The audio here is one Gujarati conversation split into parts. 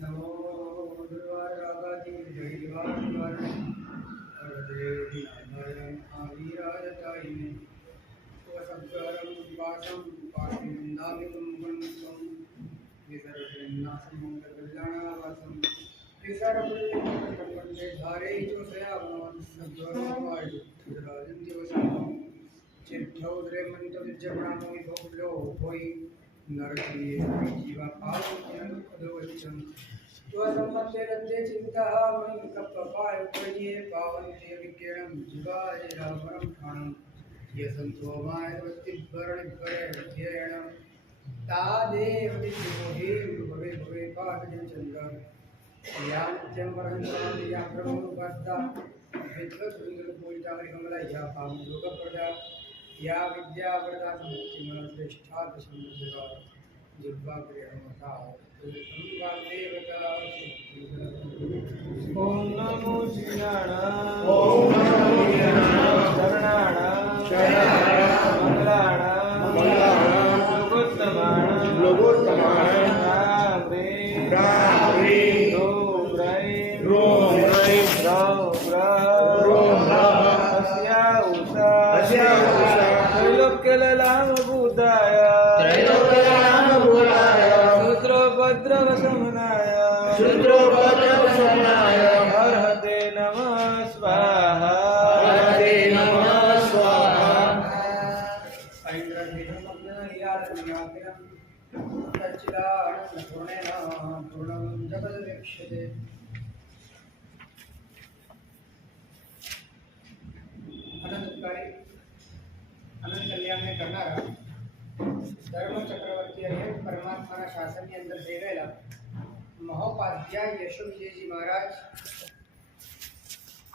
नमो दुर्वारागादि आवीराजतायिने स्वसद्गरं वासं पाठिन्दामितं वन्दं विसर्जन्नासं कल्याणावासं विसर्जन्नासं धारे जोषयामः सद्गुरुवायुराजं दिवसामः चित्तौद्रे मन्त्रविद्यमानो विभोग्लो भोयि नरकीय जीवा पावनं पदवच्चं स्वसम्मते रज्जे चित्तः मणिकप्पपाय उपये पावन्ते विज्ञानं जीवाय रामरं प्राणं यसन्तोमाय वस्तिभरणिभरे विद्येण तादेव विद्योहे भवे भवे पाठजं चन्द्र यान्त्यं वरहन्तं या ब्रह्मवर्ता विद्वत्सुन्दरपूजितामरिकमला या पावनलोकप्रदा या विद्यावरदा समुच्चिमश्रेष्ठात् समुद्रा जिह्वाग्रहमता ओम नमो शिवाणां ओम नमो शिवाणां शरणाणां मंगलाणां लोकोत्तमाणां रावे रोम रैं रोम अस्या उषा त्रैलोक्यललाम बुधाय शूद्रोपद्रवशमनाय हरहते नमः स्वाहा अनंत कल्याण में करनारा धर्म चक्रवर्ती है परमात्मा शासन के अंदर दे गए મહોપાધ્યાય યશોવિજયજી મહારાજ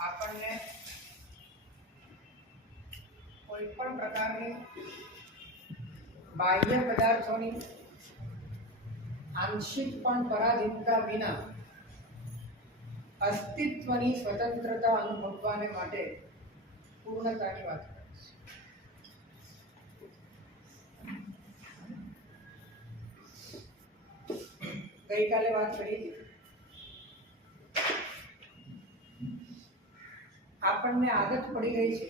આપણને કોઈ પણ પ્રકારની બાહ્ય પદાર્થોની આંશિક પણ પરાધીનતા વિના અસ્તિત્વની સ્વતંત્રતા અનુભવવાને માટે પૂર્ણતાની વાત કરે છે। ગઈકાલે વાત કરી આપણને આદત પડી ગઈ છે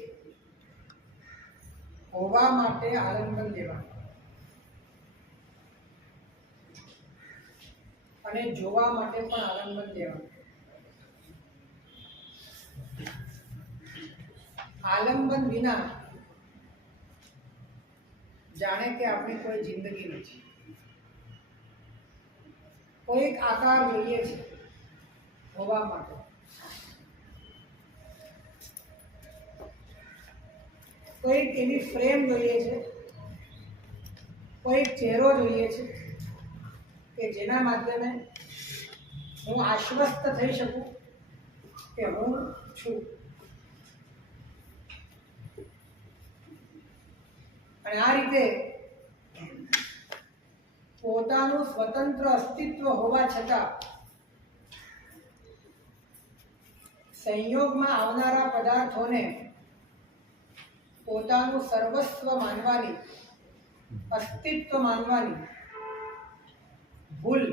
હોવા માટે આલંબન લેવા અને જોવા માટે પણ આલંબન લેવા। આલંબન વિના જાણે કે આપણી કોઈ જિંદગી નથી। कोई आकार જોઈએ છે હોવા માટે કોઈ એવી ફ્રેમ જોઈએ છે કોઈ ચહેરો જોઈએ છે કે જેના માધ્યમે હું આશ્વસ્ત થઈ શકું કે હું છું। અને આ રીતે પોતાનું સ્વતંત્ર અસ્તિત્વ હોવા છતાં સંયોગમાં આવનારા પદાર્થોને પોતાનું સર્વસ્વ માનવાની અસ્તિત્વ માનવાની ભૂલ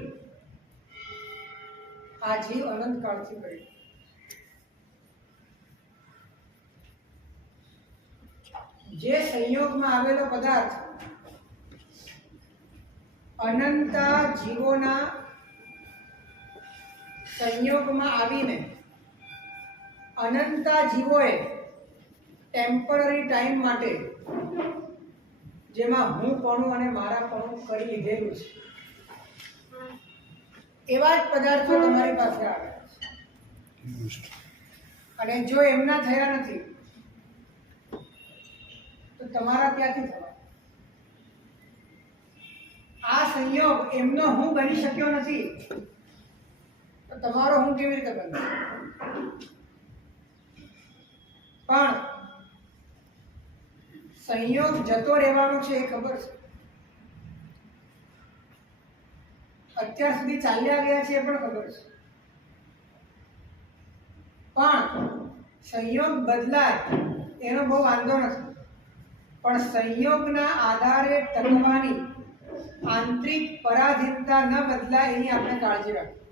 આ જીવ અનંત કાળથી કરી। જે સંયોગમાં આવેલો પદાર્થ અનંતા જીવોના સંયોગમાં આવીને અનંતા જીવોએ ટેમ્પરરી ટાઈમ માટે જેમાં હું પણ અને મારાપણું કરી લીધેલું છે એવા જ પદાર્થો તમારી પાસે આવે છે। અને જો એમના થયા નથી તો તમારા ત્યાંથી થવા। આ સંયોગ એમનો હું બની શક્યો નથી તો તમારો હું કેવી રીતે બને? પણ સંયોગ જતો રહેવાનો છે એ ખબર છે। અત્યાર સુધી ચાલ્યા ગયા છે એ પણ ખબર છે। પણ સંયોગ બદલાય એનો બહુ વાંધો નથી, પણ સંયોગના આધારે ટકવાની આંતરિક પરાધીનતા ન બદલાય એની આપણે કાળજી રાખવી.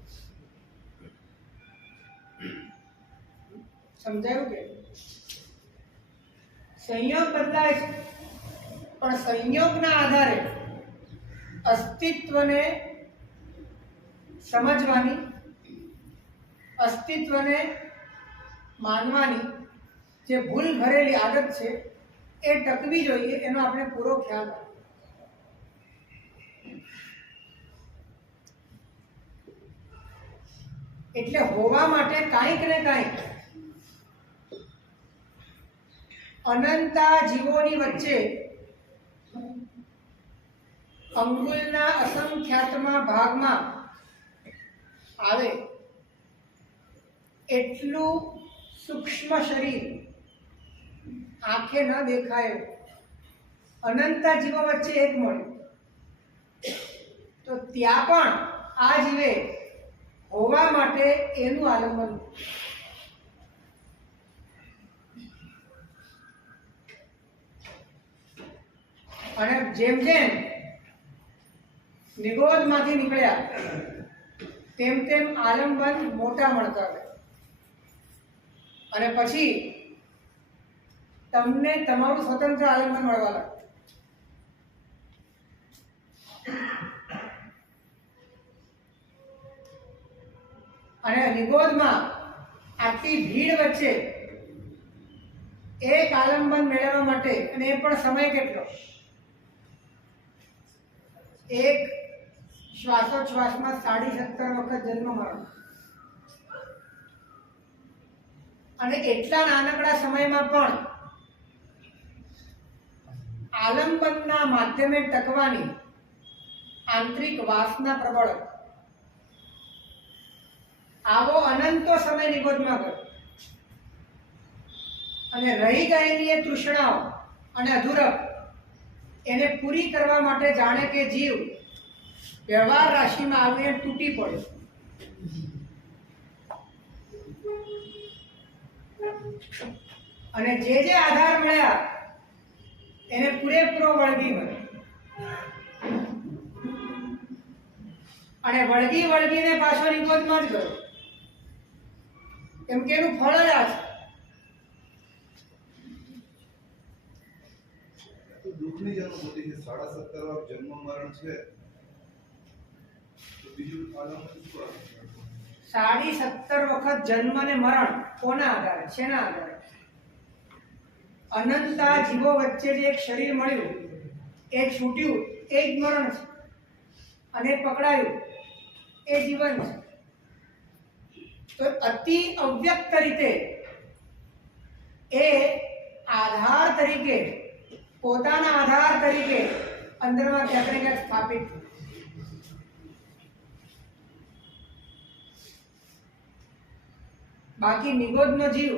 સમજાયું કે સંયોગ બદલાય છે, પણ સંયોગના આધારે અસ્તિત્વને સમજવાની, અસ્તિત્વને માનવાની જે ભૂલ ભરેલી આદત છે એ ટકવી જોઈએ, એનો આપણે પૂરો ખ્યાલ રાખવો. એટલે હોવા માટે કાંઈક ને કાંઈક અનંતા જીવોની વચ્ચે અંગુલના અસંખ્યાતમાં ભાગમાં આવે એટલું સૂક્ષ્મ શરીર આંખે ન દેખાય અનંતા જીવો વચ્ચે એક મળ્યું, તો ત્યાં પણ આ જીવે હોવા માટે એનું આલંબન. અને જેમ જેમ નિગોદમાંથી નીકળ્યા તેમ તેમ આલંબન મોટા મળતા ગયા, અને પછી તમને તમારું સ્વતંત્ર આલંબન મળવા લાગ્યું. અને નિગોદમાં આટલી ભીડ વચ્ચે એક આલંબન મેળવવા માટે, અને એ પણ સમય કેટલો, એક શ્વાસોચ્છ્વાસમાં 17.5 વખત જન્મ મરણ, અને એટલા નાનકડા સમયમાં પણ આલંબનના માધ્યમે ટકવાની આંતરિક વાસના પ્રબળ. આવો અનંતો સમય નિગોદમાં ગયો, અને રહી ગયેલી એ તૃષ્ણાઓ અને અધૂરપ એને પૂરી કરવા માટે જાણે કે જીવ વ્યવહાર રાશિમાં આવીને તૂટી પડ્યો. અને જે જે આધાર મળ્યા એને પૂરેપૂરો વળગી મળ્યો, અને વળગીને પાછો નિગોદમાં જ ગયો, કેમ કે એનું ફળ જ આ છે. દુઃખની જ અનુભૂતિ છે. 17.5 વાર જન્મ મરણ છે, તો બીજું આલંબન શું આવે? 17.5 વખત જન્મ અને મરણ કોના આધારે, શેના આધારે? અનંતા જીવો વચ્ચે જે એક શરીર મળ્યું, એક છૂટ્યું, એ જ મરણ છે, અને પકડાયું એ જીવન છે. તો અતિ અવ્યક્ત રીતે એ આધાર તરીકે, પોતાના આધાર તરીકે અંદરમાં ક્યાંક ને ક્યાંક સ્થાપિત થયું. બાકી નિગોદનો જીવ,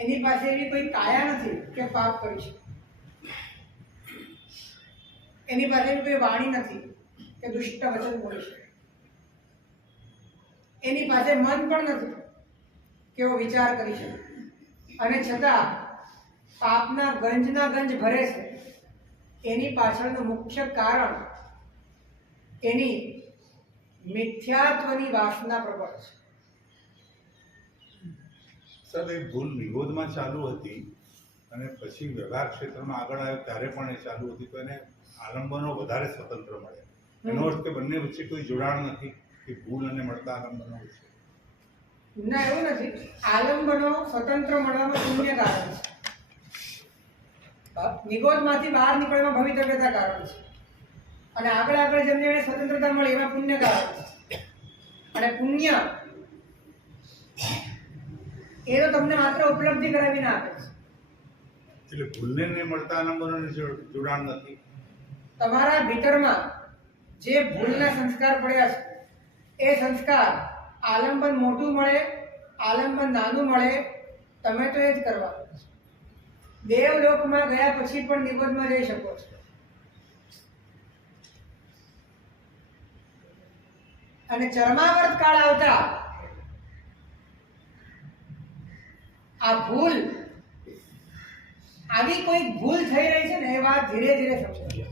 એની પાસે એવી કોઈ કાયા નથી કે પાપ કરી શકે, એની પાસે એવી કોઈ વાણી નથી કે દુષ્ટ વચન બોલી શકે, એની પાસે મન પણ નથી કેવો વિચાર કરી શકે, અને છતાં પાપના ગંજ ભરે છે. એની પાછળનું મુખ્ય કારણ એની મિથ્યાત્વની વાસના પ્રબળ છે. સર, એ ભૂલ નિગોદમાં ચાલુ હતી અને પછી વ્યવહાર ક્ષેત્રમાં આગળ આવ્યો ત્યારે પણ એ ચાલુ હતી, તો એને આલંબનો વધારે સ્વતંત્ર મળે. એનો અર્થ કે બંને વચ્ચે કોઈ જોડાણ નથી કે ભૂલ અને મળતા આલંબનો વચ્ચે? ના, એવું નથી. આલંબનો સ્વતંત્ર મળવામાં શૂન્ય કારણ છે. નિગોદમાંથી બહાર નીકળવામાં ભવિતવ્યતા કારણ છે, અને આગળ જેમને એને સ્વતંત્રતા મળી એમાં પુણ્ય કારણ છે. અને પુણ્ય એ તો તમને માત્ર ઉપલબ્ધિ કરાવીને આપે છે. એટલે ભૂલને ને મળતા આલંબનોને જોડાણ નથી. તમારા ભીતરમાં જે ભૂલના સંસ્કાર પડ્યા છે, એ સંસ્કાર આલંબન મોટું મળે, આલંબન નાનું મળે, તમે તો એ જ કરવાનું છે. દેવલોકમાં ગયા પછી પણ નિગોદમાં જઈ શકો છો. અને ચરમાવર્ત કાળ આવતા આ ભૂલ, આવી કોઈ ભૂલ થઈ રહી છે ને, એ વાત ધીરે ધીરે સમજાય.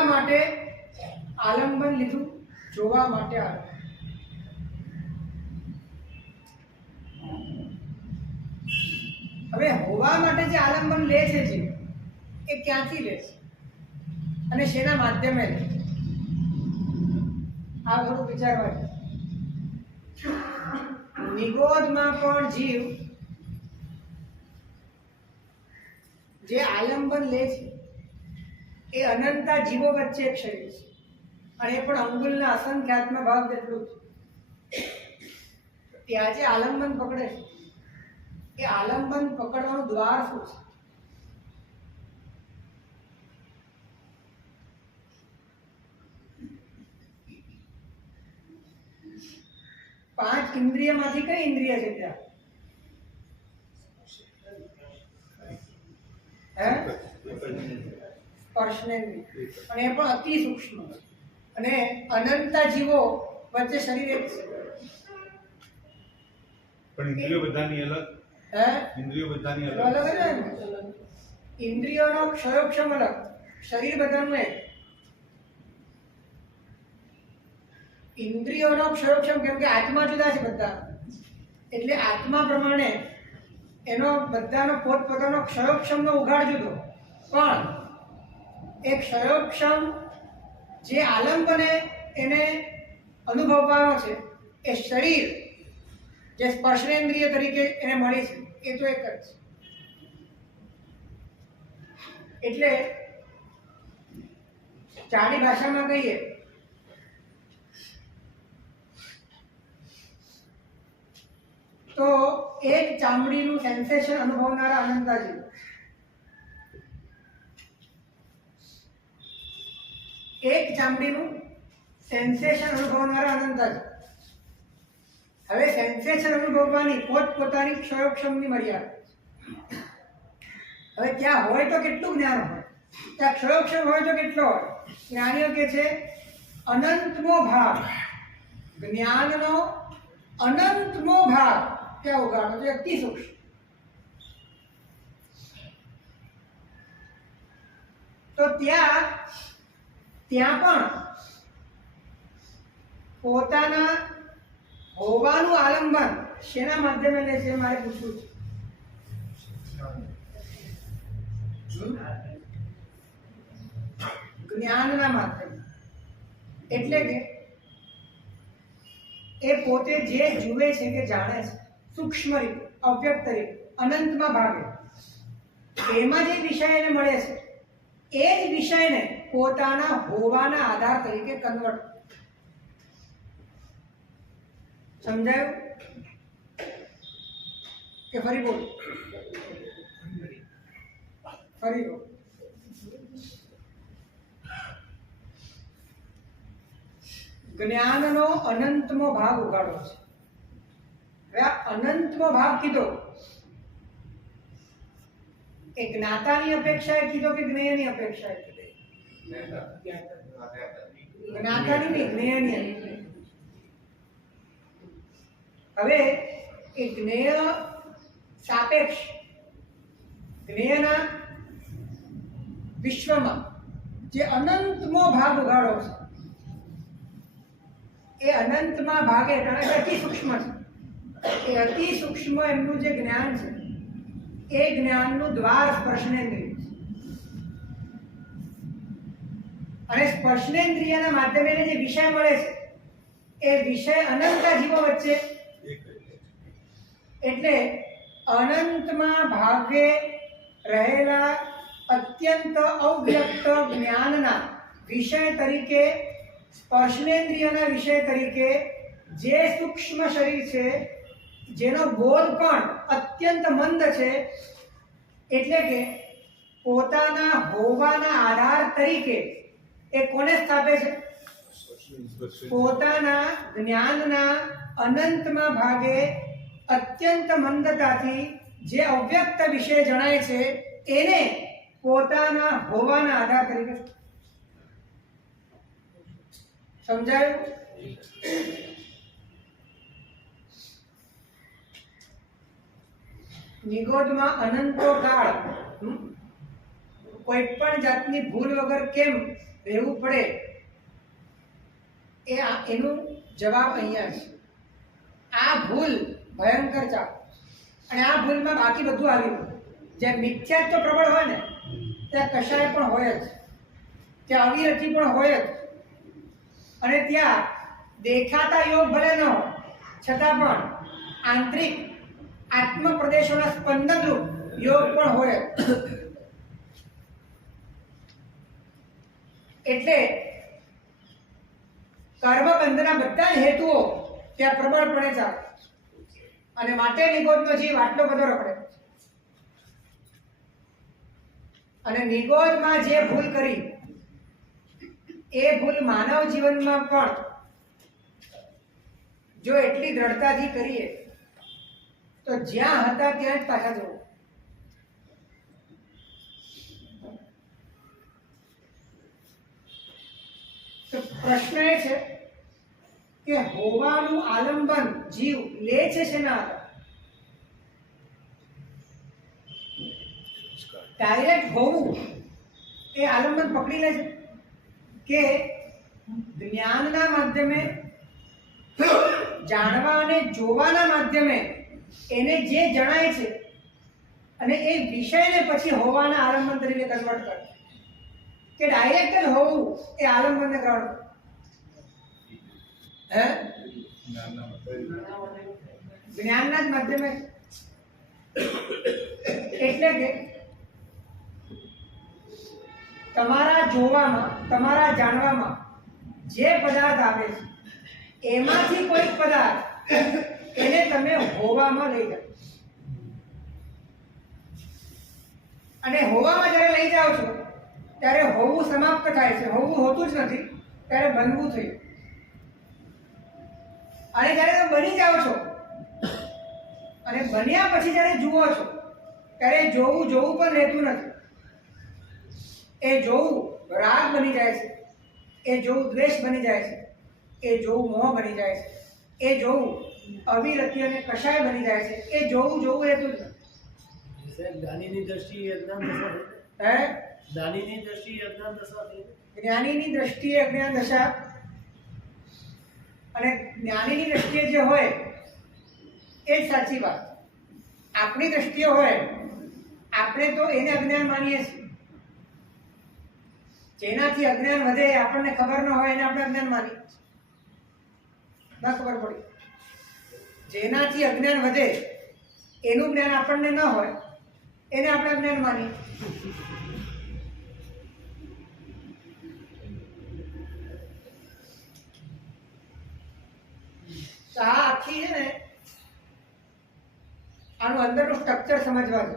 હોવા માટે આલંબન લીધું, જોવા માટે આલંબન. હવે હોવા માટે જે આલંબન લે છે જીવ, એ ક્યાંથી લે છે અને શેના માધ્યમે લે છે? આ થોડું વિચારવા છે. નિગોદમાં પણ જીવ જે આલંબન લે છે એ અનંતા જીવો વચ્ચે એક શરીર છે, અને એ પણ અંગુલના અસંખ્યાત્મક ભાગ જેટલું છે. ત્યાં જે આલંબન પકડે છે, એ આલંબન પકડવાનું દ્વાર શું છે? પાંચ ઇન્દ્રિયમાંથી કઈ ઇન્દ્રિય છે ત્યાં? હે? સ્પર્શનેન્દ્રિય. અને એ પણ અતિ સૂક્ષ્મ છે. અને અનંતા જીવો વચ્ચે શરીર એક છે. પણ ઇન્દ્રિયો બધાની અલગ, હે? ઇન્દ્રિયો બધાની તો અલગ અલગ. જ હોય ને. ઇન્દ્રિયોનો ક્ષયોક્ષમ અલગ, શરીર બધાનું એક. ઇન્દ્રિયોનો ક્ષયોક્ષમ કેમ કે આત્મા જુદા છે બધા, એટલે આત્મા પ્રમાણે એનો બધાનો પોતપોતાનો ક્ષયોક્ષમનો ઉઘાડ જુદો. પણ એ ક્ષયોક્ષમ જે આલંબને એને અનુભવવાનો છે, એ શરીર જે સ્પર્શનેન્દ્રિય તરીકે એને મળી છે, એ તો એક જ છે. એટલે ચાલી ભાષામાં કહીએ તો એક ચામડીનું સેન્સેશન અનુભવનારા અનંતા જીવો, એક ચામડીનું સેન્સેશન અનુભવનારા અનંતા જીવો. હવે સેન્સેશન અનુભવવાની પોતપોતાની ક્ષયોક્ષમની મર્યાદા. હવે ત્યાં હોય તો કેટલું જ્ઞાન હોય, ત્યાં ક્ષયોક્ષમ હોય તો કેટલો હોય? જ્ઞાનીઓ કહે છે અનંતમો ભાગ, જ્ઞાનનો અનંતમો ભાગ ત્યાં ઉગાડો છે, અતિ સૂક્ષ્મ. તો ત્યાં પણ પોતાના હોવાનું આલંબન શેના માધ્યમે લે છે મારે પૂછવું છે? જ્ઞાનના માધ્યમે. એટલે કે એ પોતે જે જુએ છે કે જાણે છે સૂક્ષ્મ રીતે, અવ્યક્ત રીતે, અનંતમાં ભાગે, એમાં જે વિષય એને મળે છે એ જ વિષયને પોતાના હોવાના આધાર તરીકે કન્વર્ટ. સમજાયું કે ફરી બોલ? ફરી બોલ. જ્ઞાનનો અનંતમો ભાગ ઉગાડો છે. હવે આ અનંતમો ભાગ કીધો એ જ્ઞાતાની અપેક્ષાએ કીધો કે જ્ઞેયની અપેક્ષાએ કીધો? જ્ઞાતાની નહીં, જ્ઞેયની. હવે એ જ્ઞેય સાપેક્ષ, જ્ઞેયના વિશ્વમાં જે અનંતમો ભાગ ઉગાડો છે, એ અનંતમાં ભાગે, કારણ કે અતિ સૂક્ષ્મ છે, એ અતિ સૂક્ષ્મ એમનું જે જ્ઞાન છે એ જ્ઞાનનું દ્વાર સ્પર્શનેન્દ્રિય છે. અને સ્પર્શનેન્દ્રિયના માધ્યમે જે વિષય મળે છે એ વિષય અનંતા જીવો વચ્ચે, એટલે અનંતમાં ભાગે રહેલા અત્યંત અવ્યક્ત જ્ઞાનના વિષય તરીકે, સ્પર્શનેન્દ્રિયના વિષય તરીકે જે સૂક્ષ્મ શરીર છે, જેનો બોધ પણ અત્યંત મંદ છે, એટલે કે પોતાના હોવાના આધાર તરીકે એ કોને સ્થાપે છે? પોતાના જ્ઞાનના અનંતમાં ભાગે અત્યંત મંદતાથી જે અવ્યક્ત વિષય જણાય છે એને પોતાના હોવાના આધાર તરીકે. સમજાયું? નિગોદમાં અનંતો કાળ કોઈ પણ જાતની ભૂલ વગર કેમ રહેવું પડે એનું જવાબ અહીંયા છે. આ ભૂલ ભયંકર ચાપ, અને આ ભૂલમાં બાકી બધું આવ્યું. જે મિથ્યાત્વ પ્રબળ હોય ને ત્યાં કશાય પણ હોય જ, ત્યાં અવિરતિ પણ હોય જ, અને ત્યાં દેખાતા યોગ ભલે ન હોય છતાં પણ આંતરિક આત્મ પ્રદેશોના સ્પંદનરૂપ યોગ પણ હોય જ. એટલે કર્મબંધના બધા જ હેતુઓ ત્યાં પ્રબળપણે ચાલે, અને માટે નિગોદનો જીવ આટલો બધો રખડે. અને નિગોદમાં જે ભૂલ કરી એ ભૂલ માનવ જીવનમાં પણ જો એટલી દ્રઢતાથી કરીએ તો જ્યાં હતા ત્યાં જ પાછા જવું. તો પ્રશ્ન એ છે કે હોવાનું આલંબન જીવ લે છે શેના આધારે? ડાયરેક્ટ હોવું એ આલંબન પકડી લે છે કે જ્ઞાનના માધ્યમે, જાણવા અને જોવાના માધ્યમે એને જે જણાય છે અને એ વિષયને પછી હોવાના આલંબન તરીકે કન્વર્ટ કરે, કે ડાયરેક્ટ જ હોવું એ આલંબનને ગ્રહણ કરે? હે? જ્ઞાનના જ માધ્યમે. એટલે કે તમારા જોવામાં, તમારા જાણવામાં જે પદાર્થ આવે છે એમાંથી કોઈ પદાર્થ એને તમે હોવામાં લઈ જાઓ, અને હોવામાં જ્યારે લઈ જાઓ છો ત્યારે હોવું સમાપ્ત થાય છે, હોવું હોતું જ નથી, ત્યારે બનવું થયું. અને જ્યારે તમે બની જાઓ છો અને બન્યા પછી જ્યારે જુઓ છો ત્યારે જોવું પણ રહેતું નથી. એ જોવું રાગ બની જાય છે, એ જોવું દ્વેષ બની જાય છે, એ જોવું મોહ બની જાય છે, એ જોવું અવિરતિ અને કશાય બની જાય છે. એ જોવું રહેતું જ નથી. જ્ઞાનીની દ્રષ્ટિએ અજ્ઞાન દશા થઈ. હે? જ્ઞાનીની દ્રષ્ટિએ અજ્ઞાન દશા થઈ. જ્ઞાનીની દ્રષ્ટિએ અજ્ઞાન દશા, અને જ્ઞાનીની દ્રષ્ટિએ જે હોય એ જ સાચી વાત. આપણી દ્રષ્ટિએ હોય આપણે તો એને અજ્ઞાન માનીએ છીએ. જેનાથી અજ્ઞાન વધે આપણને ખબર ન હોય એને આપણે અજ્ઞાન માનીએ છીએ. ના ખબર પડી. જેનાથી અજ્ઞાન વધે એનું જ્ઞાન આપણને ન હોય એને આપણે અજ્ઞાન માનીએ. તો આ આખી છે ને, આનું અંદરનું સ્ટ્રક્ચર સમજવા છે.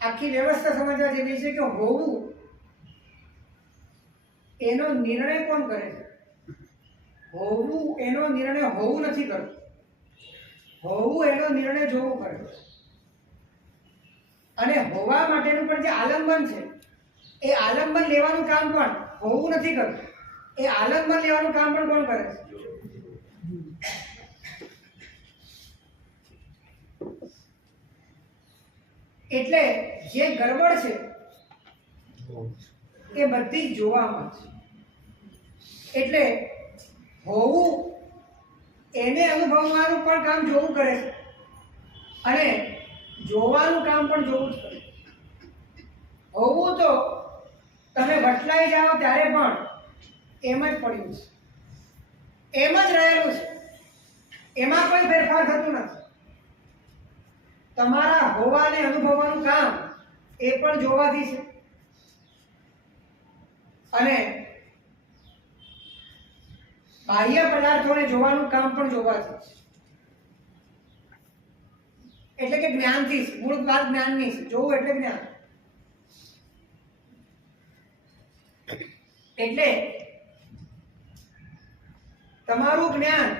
આખી વ્યવસ્થા સમજવા જેવી છે કે હોવું એનો નિર્ણય કોણ કરે છે? હોવું એનો નિર્ણય હોવું નથી કરતું. હોવું એનો નિર્ણય જોવું કરે છે. અને હોવા માટેનું પણ જે આલંબન છે એ આલંબન લેવાનું કામ પણ હોવું નથી કરતું. એ આલંબન લેવાનું કામ પણ કોણ કરે છે? એટલે જે ગડબડ છે એ બધી જ જોવામાં છે. એટલે હોવું એને અનુભવવાનું પણ કામ જોવું કરે છે, અને જોવાનું કામ પણ જોવું જ કરે. હોવું તો તમે વટલાઈ જાઓ ત્યારે પણ એમ જ પડ્યું છે, એમ જ રહેલું છે, એમાં કોઈ ફેરફાર થતું નથી. તમારા હોવાને અનુભવવાનું કામ એ પણ જોવાથી છે, અને બાહ્ય પદાર્થોને જોવાનું કામ પણ જોવાથી છે. એટલે કે જ્ઞાનથી છે. મૂળ વાત જ્ઞાનની છે. જોવું એટલે જ્ઞાન. એટલે તમારું જ્ઞાન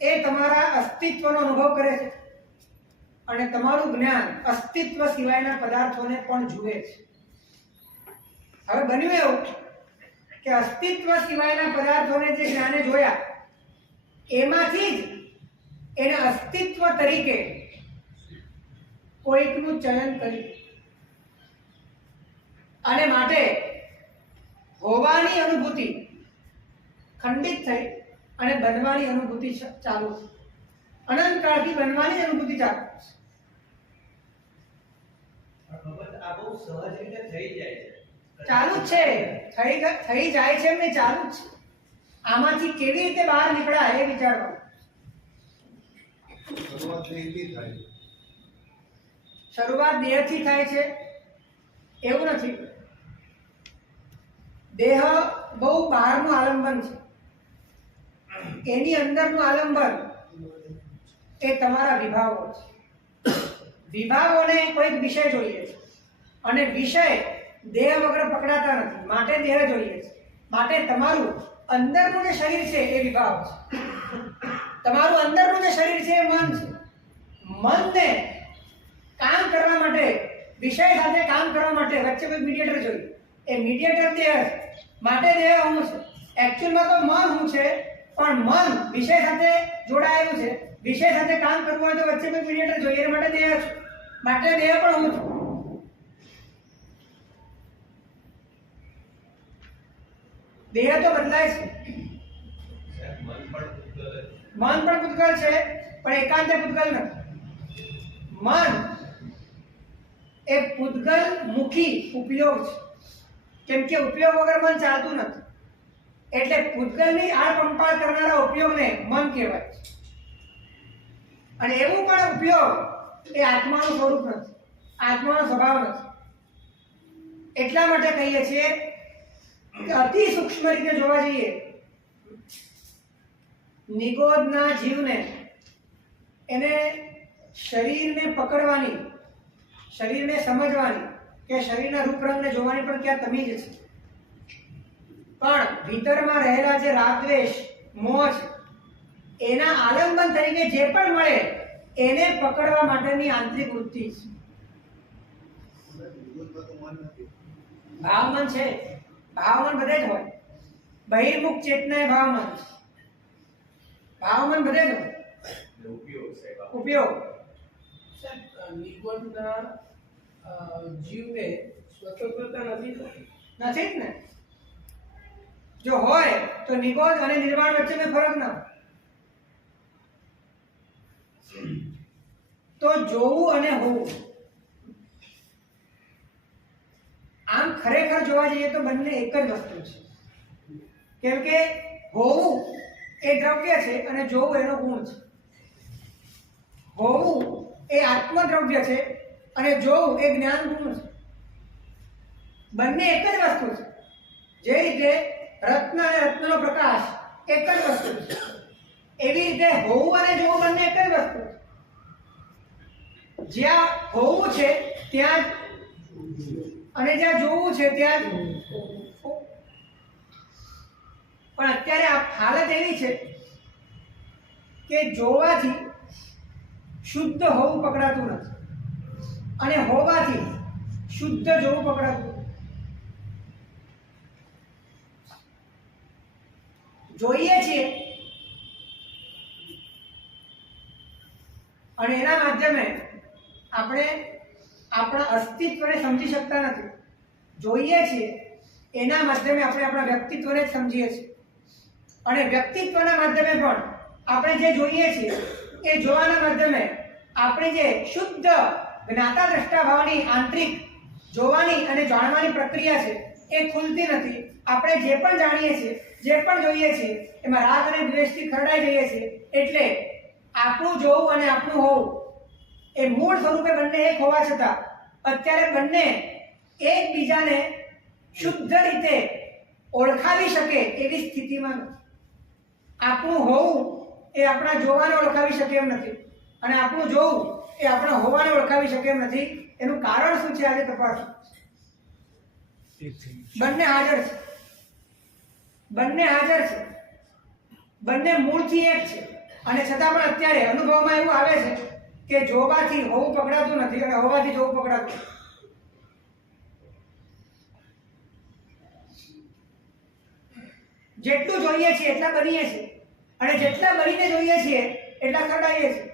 એ તમારા અસ્તિત્વનો અનુભવ કરે છે, અને તમારું જ્ઞાન અસ્તિત્વ સિવાયના પદાર્થોને પણ જુએ છે. હવે બન્યું એવું કે અસ્તિત્વ સિવાયના પદાર્થોને જે જ્ઞાને જોયા એમાંથી જ એને અસ્તિત્વ તરીકે કોઈકનું ચયન કર્યું અને માટે હોવાની અનુભૂતિ ખંડિત થઈ અને બનવાની અનુભૂતિ ચાલુ છે. અનંત કાળથી બનવાની અનુભૂતિ ચાલુ છે. આ બહુ સહજ રીતે થઈ જાય છે. ચાલુ જ છે, થઈ જાય છે એમ નહીં, ચાલુ જ છે. આમાંથી કેવી રીતે બહાર નીકળાય એ વિચારવાનું. શરૂઆત દેહથી થાય છે. શરૂઆત દેહથી થાય છે એવું નથી. દેહ બહુ બહારનું આલંબન છે. એની અંદરનું આલંબન એ તમારા વિભાવો છે. વિભાવોને કોઈક વિષય જોઈએ છે અને વિષય દેહ વગર પકડાતા નથી, માટે દેહ જોઈએ છે. માટે તમારું અંદરનું જે શરીર છે એ વિભાવ છે. તમારું અંદરનું જે શરીર છે એ મન છે. મનને કામ કરવા માટે, વિષય સાથે કામ કરવા માટે વચ્ચે કોઈ મીડિયેટર જોઈએ. એ મીડિયેટર દેહ છે, માટે દેહ હું છે. એકચ્યુઅલમાં તો મન હું છે, પણ મન વિષય સાથે જોડાયેલું છે. વિષય સાથે કામ કરવું હોય તો વચ્ચે કોઈ મીડિયેટર જોઈએ, એ માટે દેહ છે. માટે દેહ પણ હું છું. દેહ તો બદલાય છે. મન પણ પૂતગલ છે, પણ એકાંતે પૂતગલ નથી. મન એ પૂતગલ મુખી ઉપયોગ છે. કેમ કે ઉપયોગ વગર મન ચાલતું નથી. એટલે પૂતગલની આળપંપાળ કરનારા ઉપયોગને મન કહેવાય છે. અને એવું પણ ઉપયોગ એ આત્માનું સ્વરૂપ નથી, આત્માનો સ્વભાવ નથી. એટલા માટે કહીએ છીએ કે અતિ સૂક્ષ્મ રીતે જોવા જઈએ, નિગોદના જીવને એને શરીરને પકડવાની, શરીરને સમજવાની કે શરીરના રૂપરંગને જોવાની પણ ક્યાં તમીજ છે. પણ ભીતરમાં રહેલા જે રાગદ્વેષ મોહ છે એના આલંબન તરીકે જે પણ મળે એને પકડવા માટેની આંતરિક વૃત્તિ છે. નિગોદમાં તો મન નથી. ભાવમન છે, ભાવમન બધે જ હોય. બહિર્મુખ ચેતના એ ભાવમન છે. ભાવમન બધે જ હોય. ઉપયોગ નિગોદના જીવને સ્વતંત્રતા નથી. નથી જ ને. જો હોય તો નિગોદ અને નિર્વાણ વચ્ચેનો ફરક ના હોય. તો જોવું અને હોવું, આમ ખરેખર જોવા જઈએ તો બંને એક જ વસ્તુ છે. કેમ કે હોવું એ દ્રવ્ય છે અને જોવું એનો ગુણ છે. હોવું એ આત્મદ્રવ્ય છે અને જોવું એ જ્ઞાન ગુણ છે. બંને એક જ વસ્તુ છે. જે રીતે રત્ન અને રત્નનો પ્રકાશ એક જ વસ્તુ છે, એવી રીતે હોવું અને જોવું બંને એક જ વસ્તુ છે. જ્યાં હોવું છે ત્યાં અને જ્યાં જોવું છે ત્યાં જ. પણ અત્યારે આ હાલત એવી છે કે જોવાથી શુદ્ધ હોવું પકડાતું નથી અને હોવાથી શુદ્ધ જોવું પકડાતું નથી. જોઈએ છીએ અને એના માધ્યમે આપણે આપણા અસ્તિત્વને સમજી શકતા નથી. જોઈએ છીએ એના માધ્યમે આપણે આપણા વ્યક્તિત્વને જ સમજીએ છીએ અને વ્યક્તિત્વના માધ્યમે પણ આપણે જે જોઈએ છીએ એ જોવાના માધ્યમે આપણે જે શુદ્ધ જ્ઞાતા દ્રષ્ટા ભાવની આંતરિક જોવાની અને જાણવાની પ્રક્રિયા છે એ ખુલતી નથી. આપણે જે પણ જાણીએ છીએ, જે પણ જોઈએ છીએ એમાં રાગ અને દ્વેષથી ખરડાઈ જઈએ છીએ. એટલે આપણું જોવું અને આપણું હોવું એ મૂળ સ્વરૂપે બંને એક હોવા છતાં અત્યારે બંને એકબીજાને શુદ્ધ રીતે ઓળખાવી શકે એવી સ્થિતિમાં નથી. આપણું હોવું એ આપણા જોવાને ઓળખાવી શકે એમ નથી અને આપણું જોવું એ આપણા હોવાને ઓળખાવી શકે એમ નથી. એનું કારણ શું છે આજે તપાસ. બંને હાજર છે, બંને હાજર છે, બંને મૂળથી એક છે અને છતાં પણ અત્યારે અનુભવમાં એવું આવે છે કે જોવાથી હોવું પકડાતું નથી અને હોવાથી જોવું પકડાતું નથી. જેટલું જોઈએ છીએ એટલા બનીએ છીએ અને જેટલા બનીને જોઈએ છીએ એટલા ખરડાઈએ છીએ.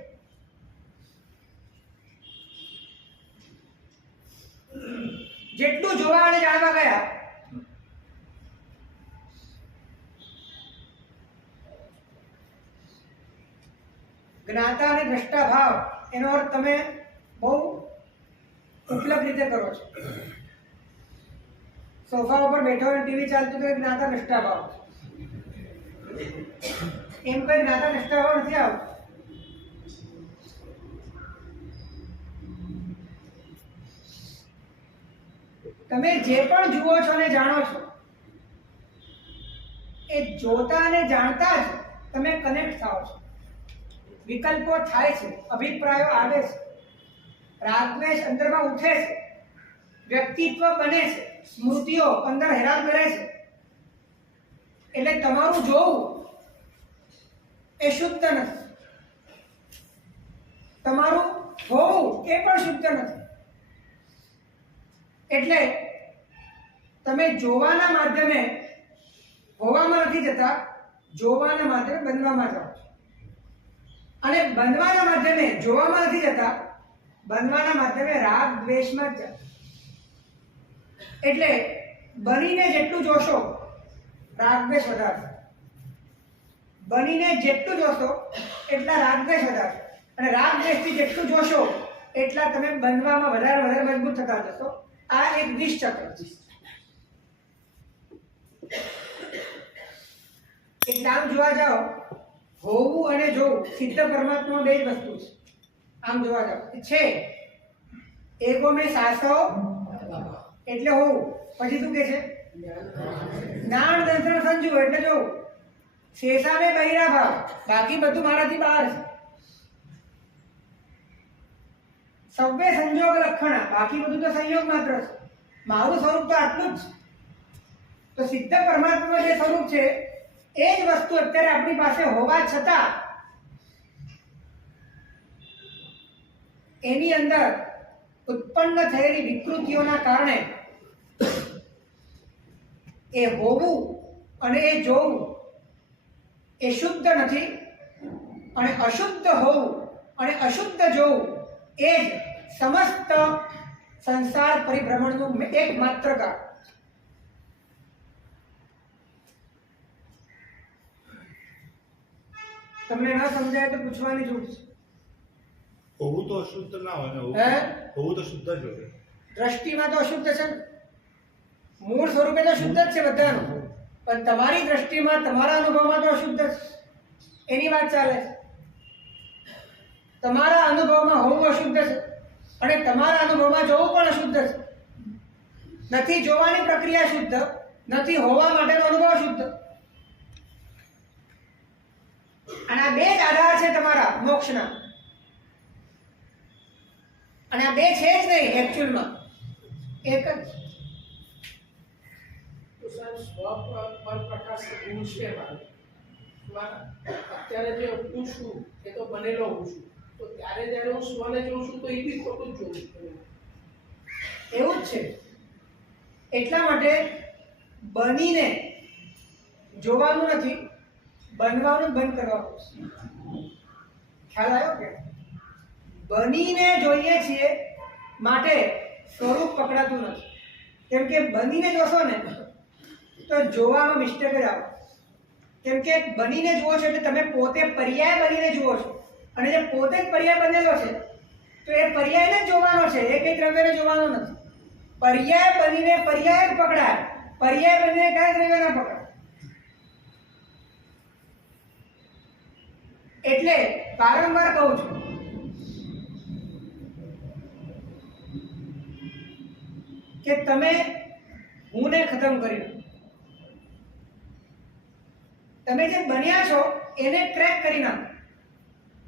જેટલું જોવા અને જાણવા ગયા જ્ઞાતા અને દ્રષ્ટા ભાવ એનો અર્થ તમે બહુ ઉપલબ્ધ રીતે કરો છો. સોફા ઉપર બેઠો હોય ટીવી ચાલતું તો એ જ્ઞાતા દ્રષ્ટા ભાવ એમ કોઈ જ્ઞાતા દ્રષ્ટા ભાવ નથી આવતો. તમે જે પણ જુઓ છો અને જાણો છો એ જોતા અને જાણતા જ તમે કનેક્ટ થાઓ છો. વિકલ્પો થાય છે, અભિપ્રાયો આવે છે, રાગદ્વેષ અંદરમાં ઉઠે છે, વ્યક્તિત્વ બને છે, સ્મૃતિઓ અંદર હેરાન કરે છે. એટલે તમારું જોવું એ શુદ્ધ નથી, તમારું હોવું એ પણ શુદ્ધ નથી. એટલે તમે જોવાના માધ્યમે હોવામાં નથી જતા, જોવાના માધ્યમે બનવામાં જાઓ છો. અને બનવાના માધ્યમે જોવામાં નથી જતા, બનવાના માધ્યમે રાગ દ્વેષમાં જ જાઓ. એટલે બનીને જેટલું જોશો રાગ દ્વેષ વધારશે, બનીને જેટલું જોશો એટલા રાગ દ્વેષ વધારશે, અને રાગ દ્વેષથી જેટલું જોશો એટલા તમે બનવામાં વધારે મજબૂત થતા જશો. આ એક વિષ ચક્ર છે. એટલે આમ જોવા જાઓ, હોવું અને જોવું સિદ્ધ પરમાત્મા બે જ વસ્તુ છે. આમ જોવા જાઓ છે એગો મેં સાસો એટલે હોવું, પછી શું કે છે જ્ઞાન દર્શન સંજુ એટલે જોવું, શેષા મેં બહિરા ભાવ, બાકી બધું મારાથી બહાર છે. સવ્વે સંજોગ લક્ષણા, બાકી બધું તો સંયોગ માત્ર છે. મારું સ્વરૂપ તો આટલું જ છે. તો સિદ્ધ પરમાત્મા જે સ્વરૂપ છે એ જ વસ્તુ અત્યારે આપણી પાસે હોવા છતાં એની અંદર ઉત્પન્ન થયેલી વિકૃતિઓના કારણે એ હોવું અને એ જોવું એ શુદ્ધ નથી, અને અશુદ્ધ હોવું અને અશુદ્ધ જોવું એ જ સમસ્ત સંસાર પરિભ્રમણનું એકમાત્ર કારણ. તમને ન સમજાય તો પૂછવાની છૂટ છે. હોવું તો અશુદ્ધ ના હોય ને, હે? હોવું તો શુદ્ધ જ હોય. દ્રષ્ટિમાં તો અશુદ્ધ છે ને, મૂળ સ્વરૂપે તો શુદ્ધ જ છે બધાનું, પણ તમારી દ્રષ્ટિમાં તમારા અનુભવમાં તો અશુદ્ધ છે. એની વાત ચાલે છે. તમારા અનુભવમાં હોવું અશુદ્ધ છે અને તમારા અનુભવમાં જોવું પણ અશુદ્ધ છે. નથી જોવાની પ્રક્રિયા શુદ્ધ, નથી હોવા માટેનો અનુભવ શુદ્ધ. અને આ બે જ આધાર છે તમારા મોક્ષના. અને આ બે છે જ નહીં એકચ્યુઅલમાં, એક જ. તો સાહેબ પ્રકાશ હું છે અત્યારે જે હું છું એ તો બનેલો હું છું, તો ત્યારે જ્યારે હું સ્વને જોઉં છું તો એ બી ખોટું જ જોઉં છું. એવું જ છે. એટલા માટે બનીને જોવાનું નથી, બનવાનું બંધ કરવાનું છે. ખ્યાલ આવ્યો કે બનીને જોઈએ છીએ માટે સ્વરૂપ પકડાતું નથી. કેમ કે બનીને જોશો ને તો જોવામાં મિસ્ટેક જ આવે. કેમ કે બનીને જુઓ છો એટલે તમે પોતે પર્યાય બનીને જુઓ છો, અને જે પોતે જ પર્યાય બનેલો છે તો એ પર્યાયને જ જોવાનો છે, એ કઈ દ્રવ્યને જોવાનો નથી. પર્યાય બનીને પર્યાય જ પકડાય, પર્યાય બનીને કઈ દ્રવ્ય ના પકડાય. એટલે વારંવાર કહું છું કે તમે હુંને ખતમ કરી દો. તમે જે બન્યા છો એને ટ્રેક કરી નાખો,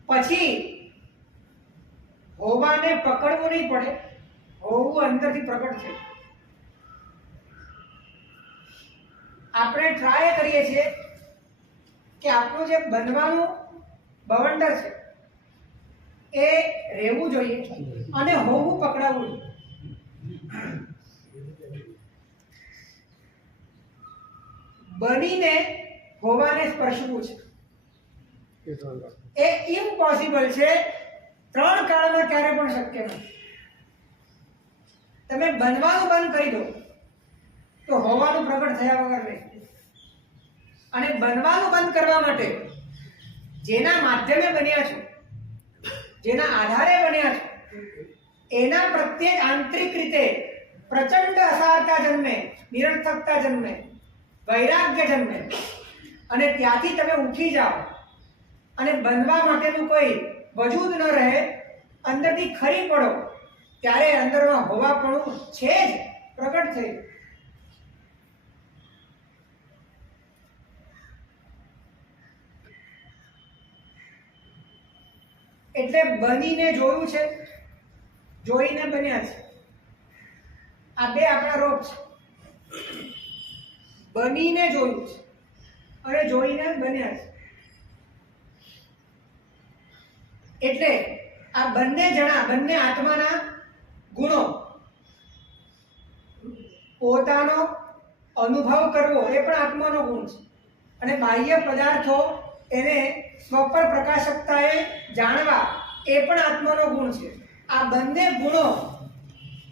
પછી હોવાને પકડવું નહીં પડે. હોવું અંદરથી પ્રગટ છે. આપણે ટ્રાય કરીએ છીએ કે આપણું જે બનવાનું બવંડર છે એ રહેવું જોઈએ અને હોવું પકડાવવું જોઈએ. બનીને હોવાને સ્પર્શવું છે એ ઇમ્પોસિબલ છે. ત્રણ કાળમાં ક્યારે પણ શક્ય નથી. તમે બનવાનું બંધ કરી દો તો હોવાનું પ્રગટ થયા વગર નહીં. અને બનવાનું બંધ કરવા માટે જેના માધ્યમે બન્યા છો, જેના આધારે બન્યા છો, એના પ્રત્યે આંતરિક રીતે પ્રચંડ અસારતા જન્મે, નિરર્થકતા જન્મે, વૈરાગ્ય જન્મે, અને ત્યાંથી તમે ઉઠી જાઓ અને બનવા માટેનું કોઈ વજૂદ ન રહે, અંદરથી ખરી પડો, ત્યારે અંદરમાં હોવાપણું છે જ પ્રગટ થઈ. એટલે બનીને જોયું છે, જોઈને બન્યા છે. આ બે આપણા રોગ છે. બનીને જોયું છે અને જોઈને બન્યા છે. એટલે આ બંને જણા, બંને આત્માના ગુણો, પોતાનો અનુભવ કરવો એ પણ આત્માનો ગુણ છે, અને બાહ્ય પદાર્થો એને સ્વપર પ્રકાશકતાએ જાણવા એ પણ આત્માનો ગુણ છે. આ બંને ગુણો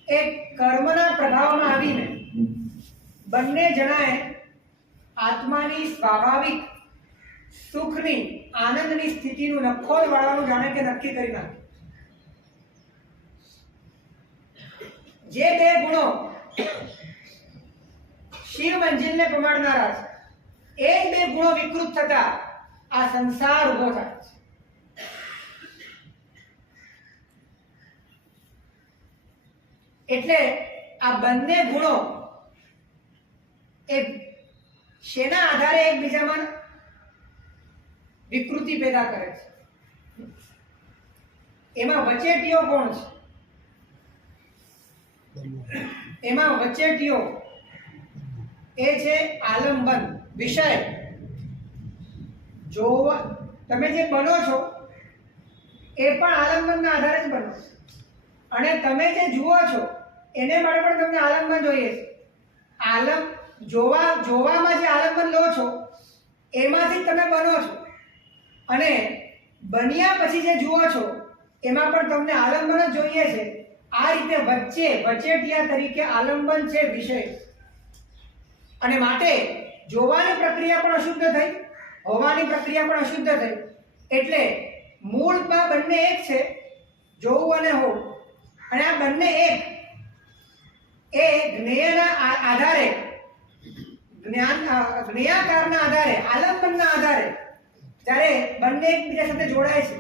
એ કર્મના પ્રભાવમાં આવીને બંને જણાએ આત્માની સ્વાભાવિક સુખની, આનંદની સ્થિતિનું નખોદ વાળવાનું જાણે કે નક્કી કરી નાખ્યું. જે બે ગુણો શિવ મંજિલને પમાડનારા છે, એ જ બે ગુણો વિકૃત થતા આ સંસાર ઉભો થાય છે. એટલે આ બંને ગુણો એ શેના આધારે એકબીજામાં વિકૃતિ પેદા કરે છે? એમાં વચેટીઓ કોણ છે? એમાં વચેટીઓ એ છે આલંબન, વિષય. જો તમે જે બનો છો એ પણ આલંબનના આધારે જ બનો છો, અને તમે જે જુઓ છો એને માટે પણ તમને આલંબન જોઈએ છે. જોવામાં જે આલંબન લો છો એમાંથી જ તમે બનો છો, અને બન્યા પછી જે જુઓ છો એમાં પણ તમને આલંબન જ જોઈએ છે. આ રીતે વચેટિયા તરીકે આલંબન છે વિષય. અને માટે જોવાની પ્રક્રિયા પણ અશુદ્ધ થઈ, હોવાની પ્રક્રિયા પણ અશુદ્ધ થઈ. એટલે મૂળમાં બંને એક છે, જોવું અને હોવું. અને આ બંને એક એ જ્ઞેયના આધારે, જ્ઞેયાકારના આધારે, આલંબનના આધારે જ્યારે બંને એકબીજા સાથે જોડાય છે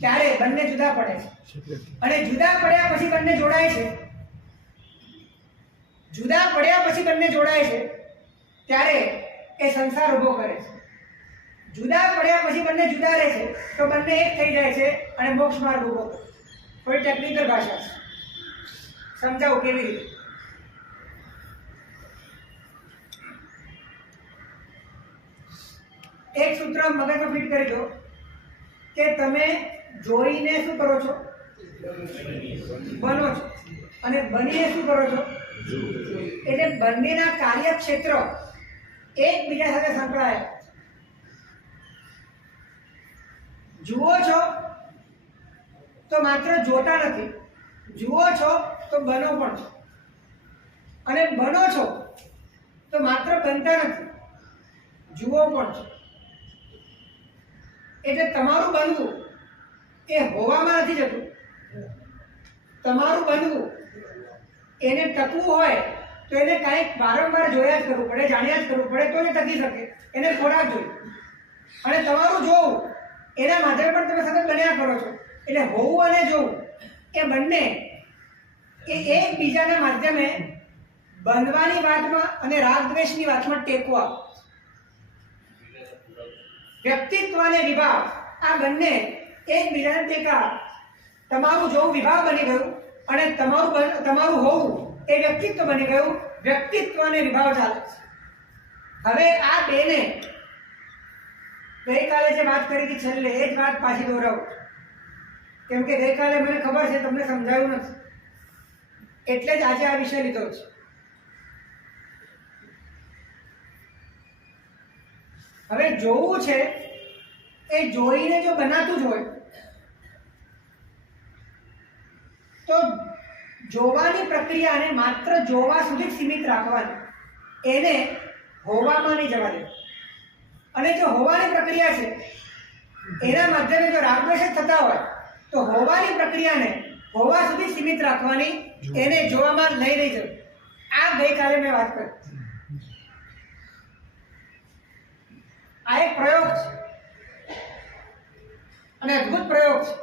ત્યારે બંને જુદા પડે છે. અને જુદા પડ્યા પછી બંને જોડાય છે, જુદા પડ્યા પછી બંને જોડાય છે ત્યારે એ સંસાર ઉભો કરે છે. જુદા પડ્યા પછી બંને જુદા રહે છે તો બંને એક થઈ જાય છે અને મોક્ષ માર્ગ ઉભો કરે. થોડી ટેકનિકલ ભાષા છે, સમજાવું કેવી રીતે. એક સૂત્ર મગજમાં ફિટ કરી દો કે તમે જોઈને શું કરો છો? બનો છો. અને બનીને શું કરો છો? એટલે બંનેના કાર્યક્ષેત્ર એકબીજા સાથે સંકળાયેલા. જુઓ છો તો માત્ર જોતા નથી, જુઓ છો તો બનો પણ છો, અને બનો છો તો માત્ર બનતા નથી, જુઓ પણ છો. એટલે તમારું બનવું એ હોવામાં નથી જતું. તમારું બનવું એને ટકવું હોય તો એને કાંઈક વારંવાર જોયા જ કરવું પડે, જાણ્યા જ કરવું પડે, તો એ ટકી શકે. એને ખોરાક જોઈએ. અને તમારું જોવું એના માધ્યમે પણ તમે સતત બન્યા કરો છો. એટલે હોવું અને જોવું એ બંને એ એકબીજાના માધ્યમે બનવાની વાતમાં અને રાગ દ્વેષની વાતમાં ટેકો આપો. વ્યક્તિત્વ અને વિભાવ આ બંને એકબીજાને ટેકા. તમારું જોવું વિભાવ બની ગયું અને તમારું હોવું એ વ્યક્તિત્વ બની ગયું. વ્યક્તિત્વ અને વિભાવ ચાલે છે. હવે આ બેને ગઈકાલે જે વાત કરી હતી છેલ્લે એ જ વાત પાછી દોહરાવું, કેમ કે ગઈકાલે મને ખબર છે તમને સમજાયું નથી, એટલે જ આજે આ વિષય લીધો છે. હવે જોવું છે એ જોઈને જો બનાતું જ હોય તો જોવાની પ્રક્રિયાને માત્ર જોવા સુધી જ સીમિત રાખવાની, એને હોવામાં નહીં જવા દેવું. અને જો હોવાની પ્રક્રિયા છે એના માધ્યમે જો રાગદ્વેષ જ થતા હોય તો હોવાની પ્રક્રિયાને હોવા સુધી સીમિત રાખવાની, એને જોવામાં લઈ નહીં જવું. આ ગઈકાલે મેં વાત કરી. આ એક પ્રયોગ છે અને અદ્ભુત પ્રયોગ છે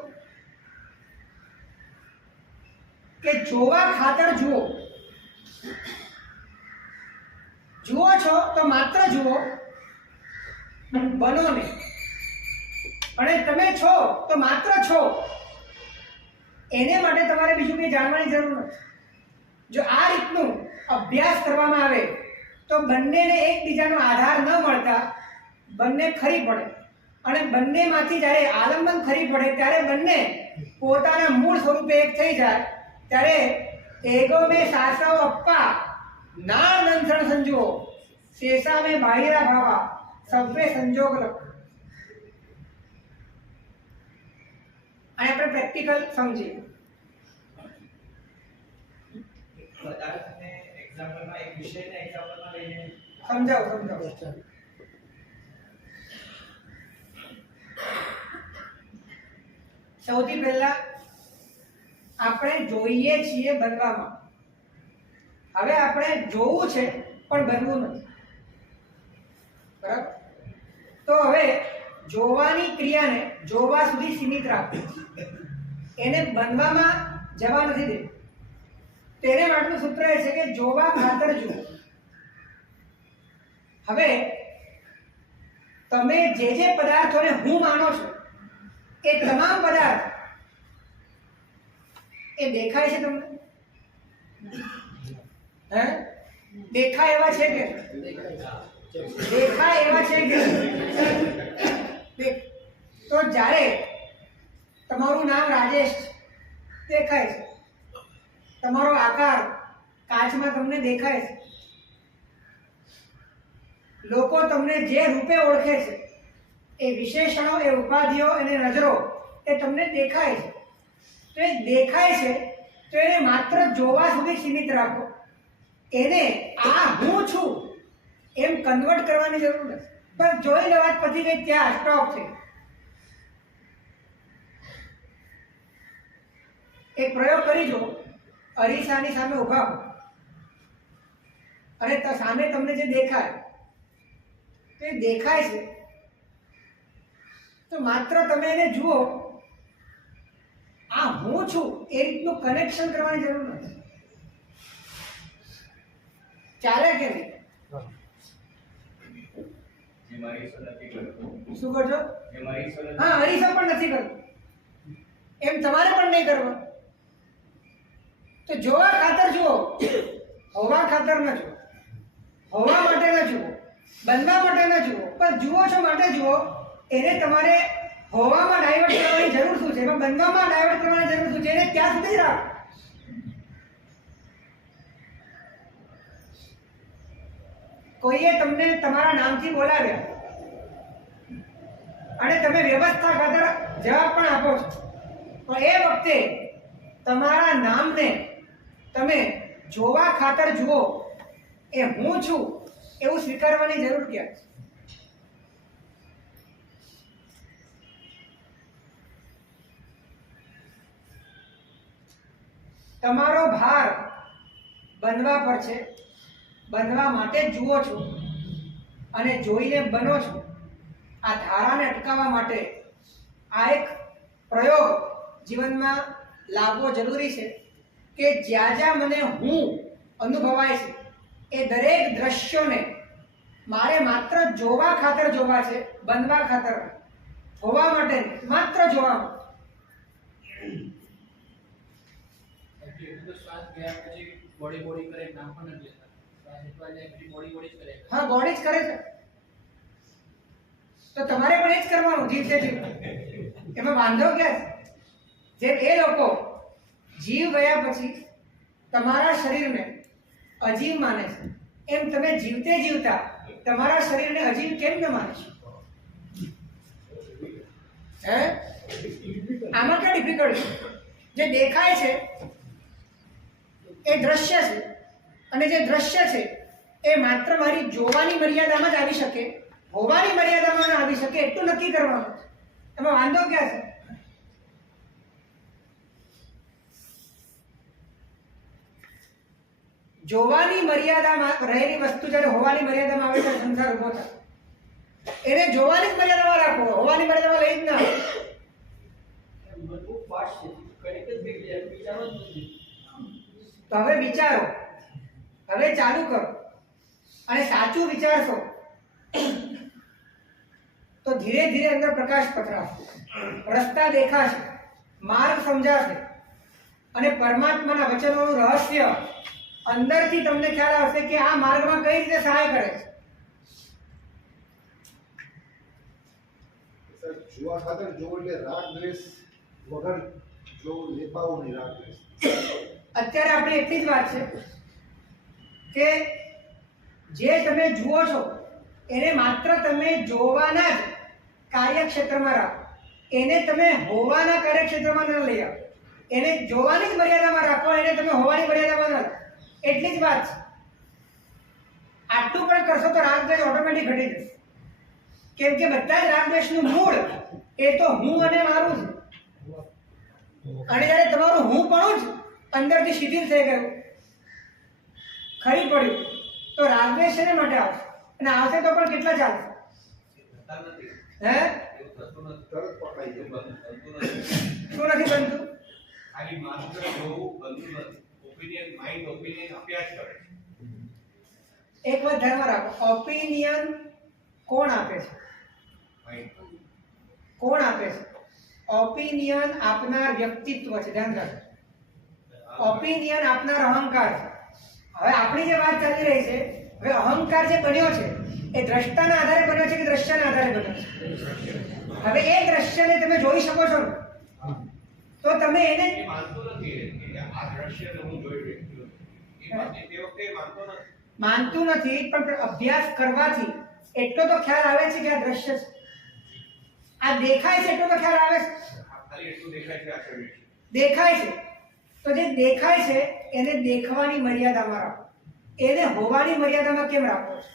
કે જોવા ખાતર જુઓ. જુઓ છો તો માત્ર જુઓ, બનો નહીં. અને તમે છો તો માત્ર છો, એને માટે તમારે બીજું કંઈ જાણવાની જરૂર નથી. જો આ રીતનું અભ્યાસ કરવામાં આવે તો બંનેને એકબીજાનો આધાર ન મળતા બંને ખરી પડે. અને બંનેમાંથી જ્યારે આલંબન ખરી પડે ત્યારે બંને પોતાના મૂળ સ્વરૂપે એક થઈ જાય. ત્યારે એગો મેં સાસવ અપ્પા નાળ નંસણ સંજુઓ શેષા મેં બાહિરા ભાવા સવ્વે સંજોગ લખ. અને આપણે પ્રેક્ટિકલ સમજીએ. સમજાવો. સૌથી પહેલા આપણે જોઈએ છીએ બનવામાં. હવે આપણે જોવું છે પણ બનવું નથી, બરાબર? તો હવે જોવાની ક્રિયાને જોવા સુધી સીમિત રાખવી, એને બનવામાં જવા નથી દેવું. તેને માટેનું સૂત્ર એ છે કે જોવા ખાતર જુઓ. હવે તમે જે પદાર્થોને હું માનો છો એ તમામ પદાર્થ એ દેખાય છે તમને? હે? દેખાય એવા છે કે? દેખાય એવા છે કે? તો જ્યારે તમારું નામ રાજેશ દેખાય છે, તમારો આકાર કાચમાં તમને દેખાય છે, લોકો તમને જે રૂપે ઓળખે છે, એ વિશેષણો, એ ઉપાધિઓ અને નજરો એ તમને દેખાય છે. તો એ દેખાય છે તો એને માત્ર જોવા સુધી સીમિત રાખો. એને આ હું છું એમ કન્વર્ટ કરવાની જરૂર નથી. પણ જોઈ લે, વાત પતી ગઈ, ત્યાં સ્ટોપ છે. એક પ્રયોગ કરી જો. અરીસાની સામે ઉભા હો અને સામે તમને જે દેખાય તો એ દેખાય છે તો માત્ર તમે એને જુઓ. આ હું છું એ રીતનું કનેક્શન કરવાની જરૂર નથી. ચાલે કે નહીં? શું કરજો? હા, અરીસો પણ નથી કરતો, એમ તમારે પણ નહીં કરવા. તો જોવા ખાતર જુઓ, હોવા ખાતર ન જુઓ. હોવા માટે ન જુઓ, બનવા માટે ન જુઓ, પણ જુઓ છો માટે જુઓ. એને તમારે હોવામાં ડાયવર્ટ કરવાની જરૂર શું છે, એમાં બનવામાં ડાયવર્ટ કરવાની જરૂર શું છે, એને ત્યાં સુધી જ રાખો. કોઈએ તમને તમારા નામથી બોલાવ્યા અને તમે વ્યવસ્થા ખાતર જવાબ પણ આપો છો, પણ એ વખતે તમારા નામને તમે જોવા ખાતર જુઓ. એ હું છું એવું સ્વીકારવાની જરૂર ક્યાં છે? તમારો ભાર બનવા પર છે, બનવા માટે જ જુઓ છો અને જોઈને બનો છો. આ ધારાને અટકાવવા માટે આ એક પ્રયોગ જીવનમાં લાવવો જરૂરી છે કે જ્યાં જ્યાં મને હું અનુભવાય છે એ દરેક દ્રશ્યોને મારે માત્ર જોવા ખાતર જોવા છે, બનવા ખાતર, હોવા માટે માત્ર જોવા માટે. શ્વાસ ગયા પછી બોડી કરે, નામ પણ નથી લેતા. શ્વાસ એટલા જાય પછી બોડી જ કરે. હા, બોડી જ કરે છે. તો તમારે પણ એ જ કરવાનું, જીવ છે જીવ. એમાં વાંધો ક્યાં છે? જેમ એ લોકો જીવ ગયા પછી તમારા શરીરને અજીવ માને છે, એમ તમે જીવતે જીવતા તમારા શરીરને અજીવ કેમ ન માનો છો? હે? આમાં ક્યાં ડિફિકલ્ટ છે? જે દેખાય છે એ દ્રશ્ય છે, અને જે દ્રશ્ય છે એ માત્ર મારી જોવાની મર્યાદામાં જ આવી શકે, હોવાની મર્યાદામાં ન આવી શકે એટલું નક્કી કરવાનું. એમાં વાંધો ક્યાં છે? જોવાની મર્યાદામાં રહેલી વસ્તુ જ્યારે હોવાની મર્યાદામાં આવે ત્યારે સંસાર ઉભો થાય. એને જોવાની જ મર્યાદામાં રાખો, હોવાની મર્યાદામાં લઈ જ ના આવો. બધું ફાસ્ટ છે, કઈ જ વિચારો જ નથી. તો હવે વિચારો, હવે ચાલુ કરો, અને સાચું વિચારશો તો ધીરે ધીરે અંદર પ્રકાશ પથરાશે, રસ્તા દેખાશે, માર્ગ સમજાશે, અને પરમાત્માના વચનોનું રહસ્ય અંદરથી તમને ખ્યાલ આવશે કે આ માર્ગમાં કઈ રીતે સહાય કરે છે. સર, જોવા ખાતર જોવો એટલે રાગ દ્વેષ વગર જો લેપાવો નહીં, રાગ દ્વેષ. અત્યારે આપણી એટલી જ વાત છે કે જે તમે જુઓ છો એને માત્ર તમે જોવાના જ કાર્યક્ષેત્રમાં રાખો, એને તમે હોવાના કાર્યક્ષેત્રમાં ન લઈ આવો. એને જોવાની જ મર્યાદામાં રાખો, એને તમે હોવાની મર્યાદામાં ન રાખો. એટલી જ વાત છે. આટલું પણ કરશો તો રાગદ્વેષ ઓટોમેટિક ઘટી જશે. કેમ કે બધા જ રાગદ્વેષનું મૂળ એ તો હું અને મારું છે. અને જ્યારે તમારું હું પણ જ અંદરથી શિથિલ થઈ ગયું, ખરી પડ્યું, તો રાગદ્વેષ શેને માટે આવશે? અને આવશે તો પણ કેટલા ચાલશે? હે? તરત પકડાઈ જાય. શું નથી બનતું? ખાલી માત્ર જોવું બનતું નથી. ઓપિનિયન આપ્યા જ કરે છે. એક વાત ધ્યાનમાં રાખો, ઓપિનિયન કોણ આપે છે? કોણ આપે છે? ઓપિનિયન આપનાર વ્યક્તિત્વ છે, ધ્યાન રાખો. ઓપિનિયન આપનાર અહંકાર છે. હવે આપણી જે વાત ચાલી રહી છે, હવે અહંકાર જે બન્યો છે એ દ્રષ્ટાના આધારે બન્યો છે કે દ્રશ્યના આધારે બન્યો છે? હવે એ દ્રશ્યને તમે જોઈ શકો છો ને, તો તમે એને એ માનતો નથી કે આ દ્રશ્યને હું જોઈ રહ્યો છું. તે વખતે માનતો નથી. માનતું નથી, પણ અભ્યાસ કરવાથી એટલો તો ખ્યાલ આવે છે કે આ દ્રશ્ય છે, આ દેખાય છે, એટલો તો ખ્યાલ આવે છે. ખાલી એટલું દેખાય છે આ શરીર છે. દેખાય છે તો જે દેખાય છે એને દેખવાની મર્યાદામાં રાખો, એને હોવાની મર્યાદામાં કેમ રાખો છો?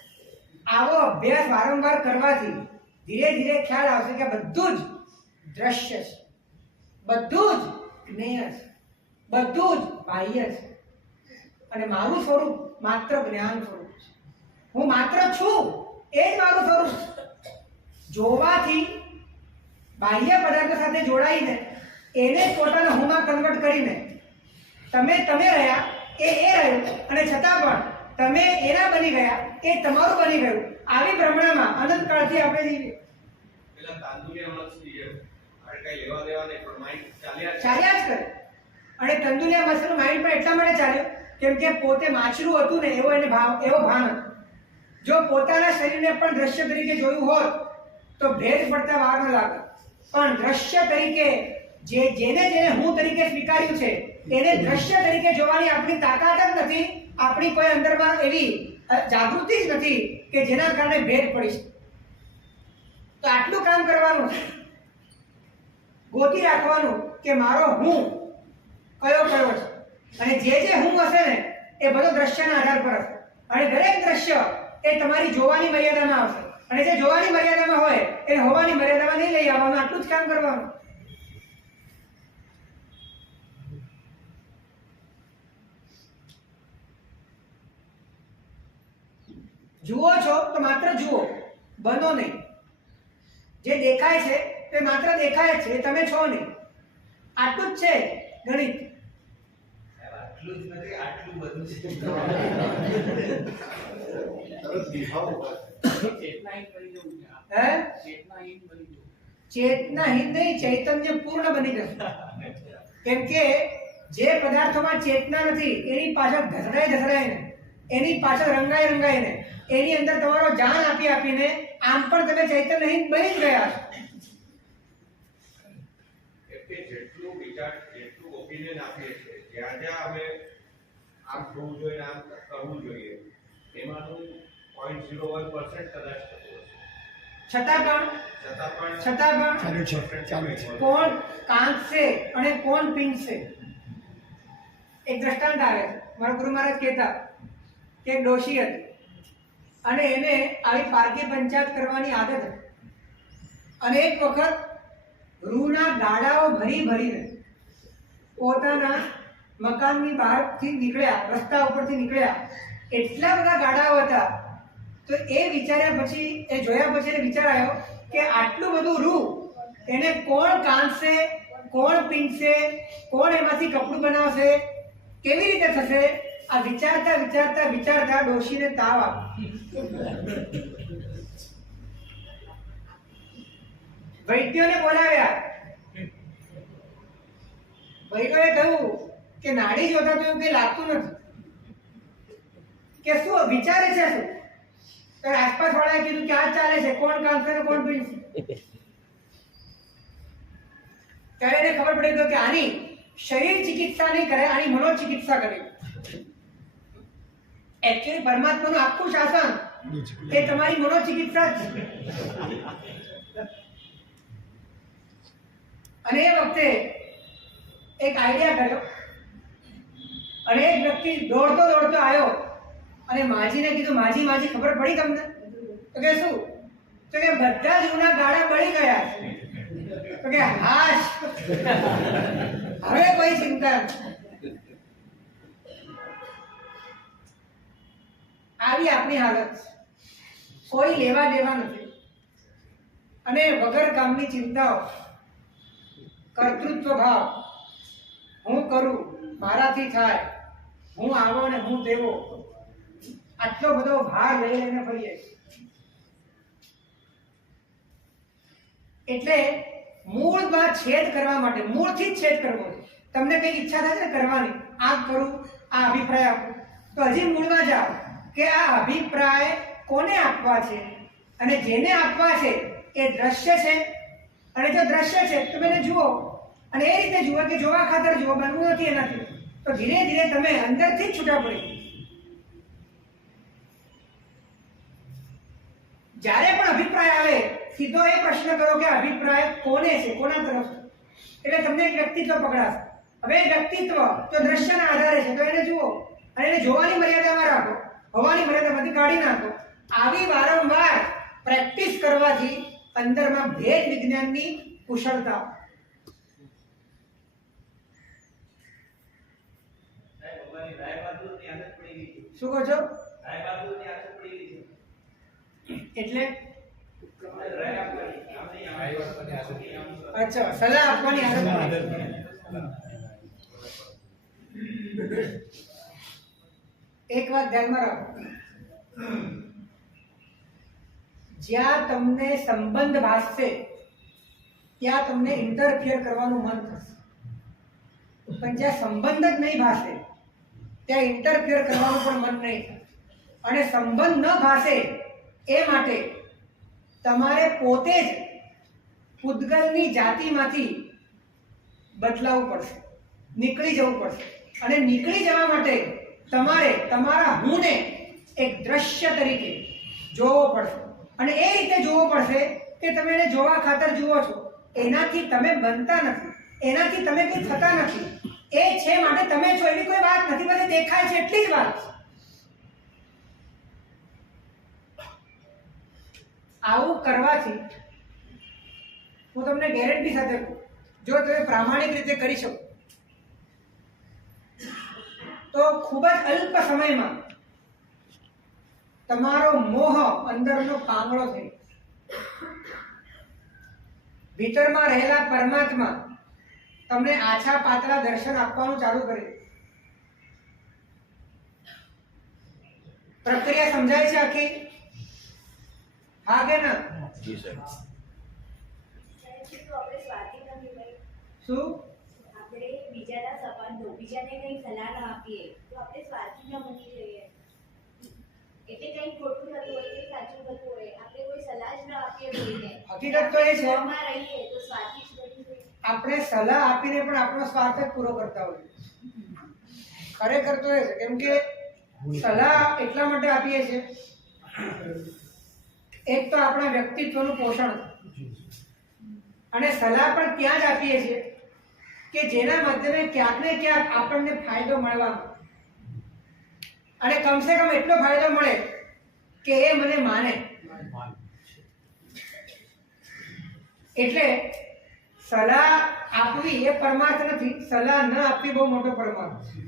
આવો અભ્યાસ વારંવાર કરવાથી ધીરે ધીરે ખ્યાલ આવશે કે બધું જ દ્રશ્ય છે, બધું જ જ્ઞેય છે, બધું જ બાહ્ય છે, અને મારું સ્વરૂપ માત્ર જ્ઞાન સ્વરૂપ છે. હું માત્ર છું, એ જ મારું સ્વરૂપ છે. જોવાથી બાહ્ય પદાર્થ સાથે જોડાઈને એને જ પોતાના હુંમાં કન્વર્ટ કરીને તમે રહ્યા, એ રહ્યું, અને છતાં પણ તમે એના બની ગયા, એ તમારું બની ગયું. આવી ભ્રમણામાં અનંતકાળથી આપણે જીવીએ. પેલા તાંદુલિયા મસ્તી છે. અરે કઈ લેવા દેવા નહીં, પણ માઇન્ડ ચાલ્યા ચાલ્યા જ કરે. અને તંદુલિયા મસ્તનું માઇન્ડ પણ એટલા માટે ચાલ્યું કેમ કે પોતે માછલું હતું ને એવો એને એવો ભાન હતો. જો પોતાના શરીરને પણ દ્રશ્ય તરીકે જોયું હોત તો ભેદ પડતા વાર ન લાગે. પણ દ્રશ્ય તરીકે જેને હું તરીકે સ્વીકાર્યું છે એને દ્રશ્ય તરીકે જોવાની આપણી તાકાત જ નથી, આપણી કોઈ અંદરમાં એવી જાગૃતિ જ નથી કે જેના કારણે ભેદ પડી શકે. તો આટલું કામ કરવાનું છે, ગોતી રાખવાનું કે મારો હું કયો છે, અને જે હું હશે ને એ બધો દ્રશ્યના આધાર પર હશે. અને દરેક દ્રશ્ય એ તમારી જોવાની મર્યાદામાં આવશે, અને જે જોવાની મર્યાદામાં હોય એ હોવાની મર્યાદામાં નહીં લઈ આવવાનું. આટલું જ કામ કરવાનું. જુઓ છો તો માત્ર જુઓ, બનો નહીં. જે દેખાય છે તે માત્ર દેખાય જ છે, એ તમે છો નહીં. આટલું જ છે ગણિત. આટલું જ નથી, આટલું બધું છે. તરત દેખાવ ચેતનાહીન બની જવું છે. હે? ચેતનાહીન બની જવું. ચેતનાહીન નહીં, ચૈતન્ય પૂર્ણ બની જશે. કેમ કે જે પદાર્થોમાં ચેતના નથી એની પાછળ ધસડાઈને, એની પાછળ રંગાઈને, એની અંદર તમારો જાન આપીને આમ પણ તમે ચૈતન્યહીન બની જ ગયા છો. એટલે જેટલું વિચાર, જેટલું ઓપિનિયન આપીએ છીએ, જ્યાં અમે આમ થવું જોઈએ, આમ કરવું જોઈએ, એમાંનું 0.01% કદાચ થતું હશે. છતાં પણ કોણ કાંતશે અને કોણ પીંગશે એક દ્રષ્ટાંત આવે છે. મારા ગુરુ મહારાજ કહેતા કે એક ડોશી હતી અને એને આવી પારકી પંચાયત કરવાની આદત હતી. અને એક વખત રૂના ગાડાઓ ભરી ભરીને પોતાના મકાનની બહારથી નીકળ્યા, રસ્તા ઉપરથી નીકળ્યા. એટલા બધા ગાડાઓ હતા. તો એ વિચાર્યા પછી, એ જોયા પછી એને વિચાર આવ્યો કે આટલું બધું રૂ એને કોણ કાંતશે, કોણ પીંછશે, કોણ એમાંથી કપડું બનાવશે, કેવી રીતે થશે? આ વિચારતા વિચારતા વિચારતા ડોશીને તાવ આવ્યો. વૈદ્યોને બોલાવ્યા. વૈદ્યોએ કહ્યું કે નાડી જોતા તો એવું કંઈ લાગતું નથી, કે શું વિચારે છે શું? તો આસપાસ વાળાએ કીધું કે આ ચાલે છે, કોણ કાંતશે ને કોણ પીંછશે. ત્યારે એને ખબર પડી ગઈ કે આની શરીર ચિકિત્સા નહીં કરે, આની મનોચિકિત્સા કરે. એકચ્યુઅલી પરમાત્માનું આખું શાસન એ તમારી મનોચિકિત્સા જ છે. અને એ વખતે એક આઈડિયા કર્યો અને એક વ્યક્તિ દોડતો દોડતો આવ્યો અને માજીને કીધું, માજી માજી ખબર પડી તમને? તો કે શું? તો કે બધા જ રૂના ગાડા બળી ગયા છે. તો કે હાશ, હવે કોઈ ચિંતા નથી. આવી આપણી હાલત, કોઈ લેવા દેવા નથી અને વગર કામની ચિંતાઓ, કર્તૃત્વ ભાવ, હું કરું, મારાથી થાય, હું આવો ને હું દેવો, આટલો બધો ભાર લઈ લઈને ફરીએ. એટલે મૂળમાં છેદ કરવા માટે, મૂળથી જ છેદ કરવો છે. તમને કંઈક ઈચ્છા થાય છે ને કરવાની, આ કરું, આ અભિપ્રાય આપું, તો હજી મૂળમાં જાઓ કે આ અભિપ્રાય કોને આપવા છે અને જેને આપવા છે એ દ્રશ્ય છે. અને જો દ્રશ્ય છે તો એને જુઓ અને એ રીતે જુઓ કે જોવા ખાતર જુઓ, બનવું નથી એનાથી. તો ધીરે ધીરે તમે અંદરથી જ છૂટા પડી. જ્યારે પણ અભિપ્રાય આવે સીધો એ પ્રશ્ન કરો કે અભિપ્રાય કોને છે, કોના તરફ છે. એટલે તમને એક વ્યક્તિત્વ પકડાશે. હવે એ વ્યક્તિત્વ જો દ્રશ્યના આધારે છે તો એને જુઓ અને એને જોવાની મર્યાદામાં રાખો, હોવાની મર્યાદામાંથી કાઢી નાખો. આવી વારંવાર પ્રેક્ટિસ કરવાથી અંદરમાં ભેદ વિજ્ઞાનની કુશળતા. શું કહો છો? એટલે અચ્છા, સલાહ આપવાની આદત. એક વાત ધ્યાનમાં રાખો, જ્યાં તમને સંબંધ ભાસશે ત્યાં તમને ઇન્ટરફિયર કરવાનું મન થશે. પણ જ્યાં સંબંધ જ નહીં ભાસે ત્યાં ઇન્ટરફિયર કરવાનું પણ મન નહીં થાય. અને સંબંધ ન ભાસે એ માટે તમારે પોતે જ પૂતગલની જાતિમાંથી બદલાવવું પડશે, નીકળી જવું પડશે. અને નીકળી જવા માટે તમારે તમારા હુંને એક દ્રશ્ય તરીકે જોવો પડશે. અને એ રીતે જોવો પડશે કે તમે એને જોવા ખાતર જુઓ છો, એનાથી તમે બનતા નથી, એનાથી તમે કંઈ થતા નથી. એ છે માટે તમે છો, એવી કોઈ વાત નથી. બધે દેખાય છે એટલી જ વાત. આવું કરવાથી હું તમને ગેરંટી સાથે કહું, જો તમે પ્રામાણિક રીતે કરી શકો તો ખૂબ જ અલ્પ સમયમાં તમારો મોહ અંદરનો પાંગળો થઈ, ભીતરમાં રહેલા પરમાત્મા તમને આછા પાતળા દર્શન આપવાનું ચાલુ કરે. પ્રક્રિયા સમજાય છે આખી? હા કે ના? શું આપણે બીજાના સંબંધો, બીજાને કઈ સલાહ ના આપીએ તો આપણે સ્વાર્થી ન બની જઈએ. એટલે કઈ ખોટું થતું હોય કે સાચું થતું હોય, આપણે કોઈ સલાહ જ ન આપીએ કોઈને. હકીકત તો એ છે ઘરમાં રહીએ તો સ્વાર્થી જ બની જઈએ. આપણે સલાહ આપીને પણ આપણો સ્વાર્થ જ પૂરો કરતા હોઈએ. ખરેખર તો એ છે, કેમ કે સલાહ એટલા માટે આપીએ છીએ, એક તો આપણા વ્યક્તિત્વનું પોષણ, અને સલાહ પણ ત્યાં જ આપીએ છીએ કે જેના માધ્યમે ક્યાંક ને ક્યાંક આપણને ફાયદો મળવાનો, અને કમસે કમ એટલો ફાયદો મળે કે એ મને માને. એટલે સલાહ આપવી એ પરમાર્થ નથી, સલાહ ન આપવી બહુ મોટો પરમાર્થ છે.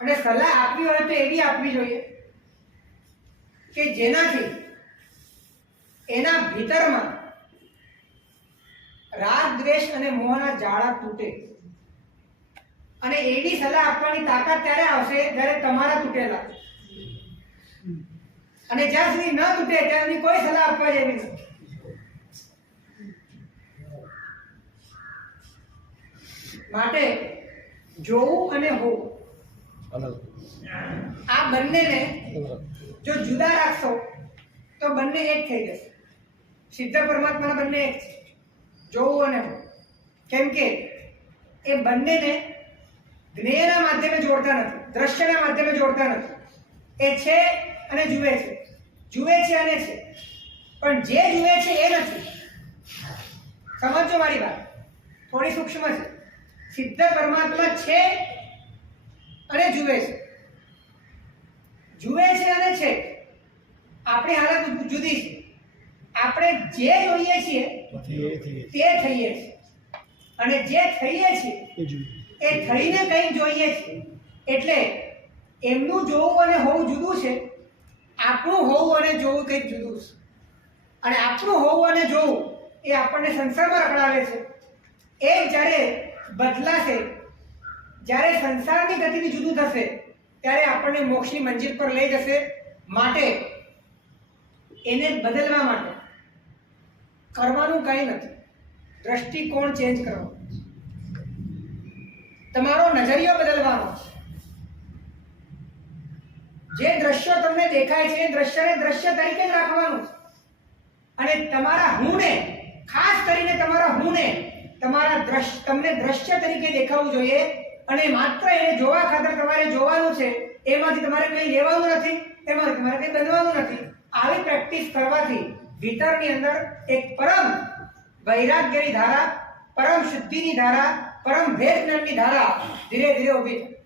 અને સલાહ આપવી હોય તો એવી આપવી જોઈએ કે જેનાથી એના ભીતરમાં રાગ દ્વેષ અને મોહના જાળા તૂટે. અને એવી સલાહ આપવાની તાકાત ત્યારે આવશે જ્યારે તમારા તૂટેલા. અને જ્યાં સુધી ન તૂટે ત્યાં સુધી કોઈ સલાહ આપવા જેવી નથી. માટે જોવું અને હોવું આ બંનેને જો જુદા રાખશો તો બંને એક થઈ જશે. સિદ્ધ પરમાત્માના બંને એક છે, જોવું અને હોવું. કેમ કે એ બંનેને જ્ઞેયના માધ્યમે જોડતા નથી, દ્રશ્યના માધ્યમે જોડતા નથી. એ છે અને જુએ છે, જુએ છે અને છે, પણ જે જુએ છે એ નથી. સમજો મારી વાત, થોડી સૂક્ષ્મ છે. સિદ્ધ પરમાત્મા છે અને જુએ છે, જુએ છે અને છે. આપણી હાલત જુદી છે. આપણે જે જોઈએ છીએ તે થઈએ છીએ, અને જે થઈએ છીએ એ થઈને કંઈક જોઈએ છે. એટલે એમનું જોવું અને હોવું જુદું છે, આપણું હોવું અને જોવું કંઈક જુદું છે. અને આપણું હોવું અને જોવું એ આપણને સંસારમાં રખડાવે છે. એ જ્યારે બદલાશે, જ્યારે સંસારની ગતિથી જુદું થશે, ત્યારે આપણને મોક્ષની મંજિલ પર લઈ જશે. માટે એને બદલવા માટે કરવાનું કંઈ નથી, દ્રષ્ટિકોણ ચેન્જ કરવાનો, તમારો નજરિયો બદલવાનો. જે દ્રશ્યો તમને દેખાય છે એ દ્રશ્યને દ્રશ્ય તરીકે જ રાખવાનું છે. અને તમારા હુંને, ખાસ કરીને તમારા હુંને તમને દ્રશ્ય તરીકે દેખાવું જોઈએ. અને માત્ર એને જોવા ખાતર તમારે જોવાનું છે, એમાંથી તમારે કંઈ લેવાનું નથી, એમાંથી તમારે કંઈ બનવાનું નથી. આવી પ્રેક્ટિસ કરવાથી ભીતરની અંદર એક પરમ વૈરાગ્યની ધારા, પરમ શુદ્ધિની ધારા, પરમ ભેદ જ્ઞાનની ધારા ધીરે ધીરે ઊભી થાય.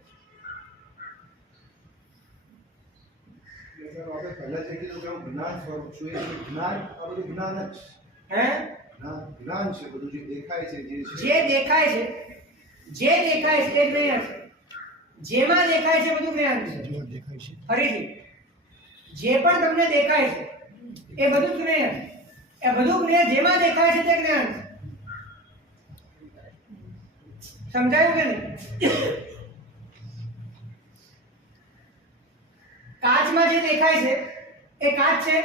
આપણે પહેલા જે કીધું કે હું જ્ઞાન સ્વરૂપ છું, એ જ્ઞાન આ બધું જ્ઞાન જ હે જ્ઞાન છે. બધું જે દેખાય છે, જે દેખાય છે, જે દેખાય છે એ જ્ઞાન છે. જેમાં દેખાય છે બધું જ્ઞાન છે. ફરીથી, જે પણ તમને દેખાય છે એ બધું જ્ઞાન છે. એ બધું જ્ઞાન જેમાં દેખાય છે તે જ્ઞાન છે. સમજાયું કે નહીં? કાચમાં જે દેખાય છે એ કાચ છે.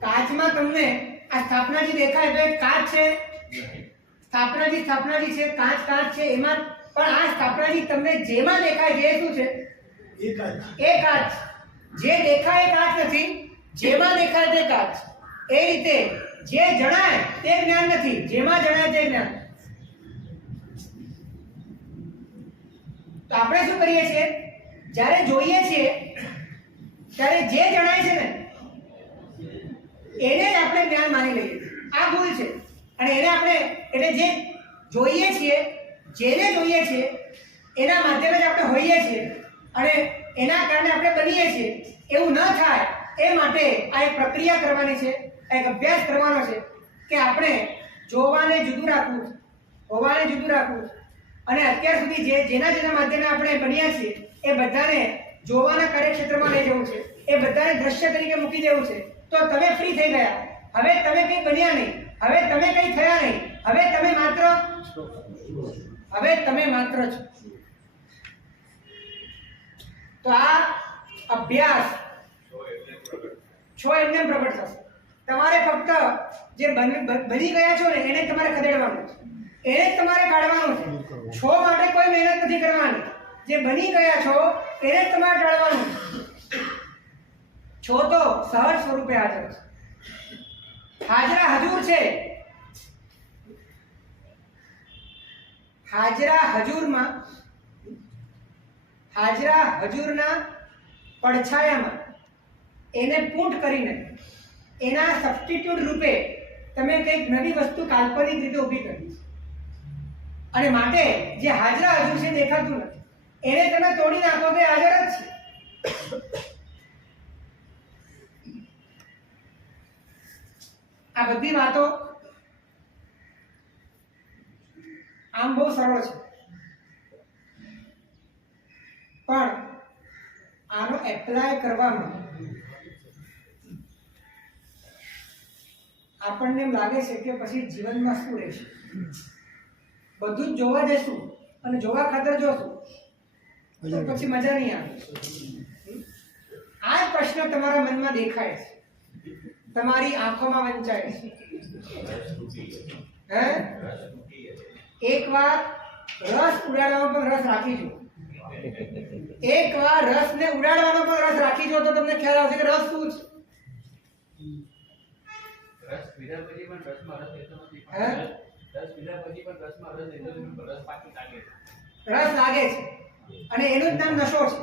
કાચમાં તમને આ સ્થાપનાજી દેખાય તો એ કાચ છે. સ્થાપનાજી છે, કાચ છે. એમાં પણ આ સ્થાપનાજી તમને જેમાં દેખાય છે એ શું છે? એ કાચ. જે દેખાય એ કાચ નથી, જેમાં દેખાય તે કાચ. એ રીતે જે જણાય તે જ્ઞાન નથી, જેમાં જણાય તે જ્ઞાન. તો આપણે શું કરીએ છીએ? જ્યારે જોઈએ છીએ ત્યારે જે જણાય છે ને એને જ આપણે જ્ઞાન માની લઈએ. આ ભૂલ છે. અને એને આપણે એટલે જે જોઈએ છીએ, જેને જોઈએ છીએ એના માધ્યમે જ આપણે હોઈએ છીએ, અને એના કારણે આપણે બનીએ છીએ. એવું ન થાય એ માટે આ એક પ્રક્રિયા કરવાની છે, એક અભ્યાસ કરવાનો છે કે આપણે જોવાને જુદું રાખવું છે, હોવાને જુદું રાખવું છે. અને અત્યાર સુધી જેના માધ્યમે આપણે બન્યા છીએ એ બધાને જોવાના કાર્યક્ષેત્રમાં લઈ જવું છે, એ બધાને દ્રશ્ય તરીકે મૂકી દેવું છે. તો તમે ફ્રી થઈ ગયા. હવે તમે કંઈ બન્યા નહીં, હવે તમે કંઈ થયા નહીં, હવે તમે માત્ર છો. તો આ અભ્યાસ છો એમને પ્રગટ થશે. તમારે ફક્ત જે બની ગયા છો ને એને તમારે ખદેડવાનું છે, એને જ તમારે કાઢવાનું છે. છો માટે કોઈ મહેનત નથી કરવાની. જે બની ગયા છો એને જ તમારે ટાળવાનું છે. છો તો સહજ સ્વરૂપે હાજર છે, હાજરા હજુર છે. હાજરા હજુરના પડછાયામાં એને પૂંઠ કરીને એના સબસ્ટિટ્યુટ રૂપે તમે કંઈક નવી વસ્તુ કાલ્પનિક રીતે ઊભી કરી છે અને માટે જે હાજરા હજુ છે દેખાતું નથી એને તમે તોડી નાખો તો એ હાજર જ છે. આ બધી વાતો આમ બહુ સરળ છે, પણ આનો એપ્લાય કરવામાં આપણને એમ લાગે છે કે પછી જીવનમાં શું રહેશે. બધું જ જોવા જઈશું અને જોવા ખાતર જોશું તો પછી મજા નહીં આવે. આ જ પ્રશ્ન તમારા મનમાં દેખાય છે, તમારી આંખોમાં વંચાય છે. હે એકવાર રસ ઉડાડવામાં પણ રસ રાખી જો, એકવાર રસને ઉડાડવાનો પણ રસ રાખી જો તો તમને ખ્યાલ આવશે કે રસ શું છે. રસ પીધા પછી પણ રસમાં રસ રહેતો નથી. હે રસ પીધા પછી પણ રસમાં રસ રહેતો નથી, પણ રસ પાછી લાગે છે. રસ લાગે છે અને એનું જ નામ નશો છે.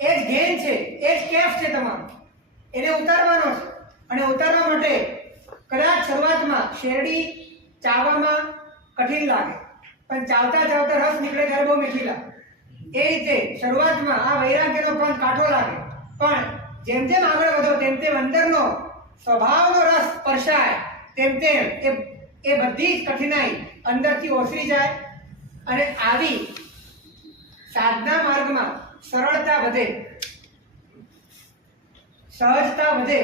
એ જ ગેન છે, એ જ કેફ છે તમારો. એને ઉતારવાનો છે અને ઉતારવા માટે કદાચ શરૂઆતમાં શેરડી ચાવવામાં કઠિન લાગે, પણ ચાવતા ચાવતા રસ નીકળે ત્યારે બહુ મીઠી લાગે. એ રીતે શરૂઆતમાં આ વૈરાગ્યનો પણ કાઠો લાગે, પણ જેમ જેમ આગળ વધો તેમ તેમ અંદરનો સ્વભાવનો રસ સ્પર્શાય તેમ તેમ એ બધી જ કઠિનાઈ અંદરથી ઓસરી જાય અને આવી સાધના માર્ગમાં સરળતા વધે, સહજતા વધે,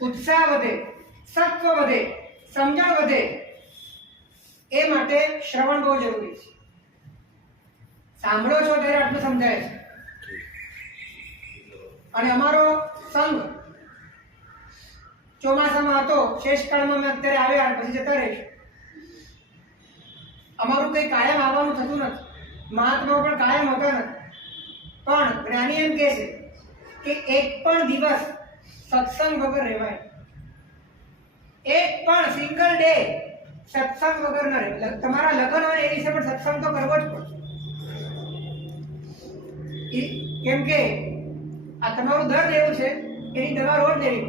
ઉત્સાહ વધે, સત્વ વધે, સમજણ વધે. એ માટે શ્રવણ બહુ જરૂરી છે. સાંભળો છો ત્યારે આટલું સમજાય છે. અને અમારો સંઘ ચોમાસામાં હતો, શેષકાળમાં અમે અત્યારે આવ્યા પછી જતા રહીશું. અમારું કંઈ કાયમ આવવાનું થતું નથી, મહાત્માઓ પણ કાયમ હોતા નથી, પણ જ્ઞાની એમ કહે છે કે એક પણ દિવસ સત્સંગ વગર રહેવાય, એક પણ સિંગલ ડે સત્સંગ વગર ન રહે. તમારા લગ્ન હોય એ દિવસે પણ સત્સંગ તો કરવો જ પડશે. કેમ કે આ તમારું દર્દ એવું છે એની દવા રોજ લેવી.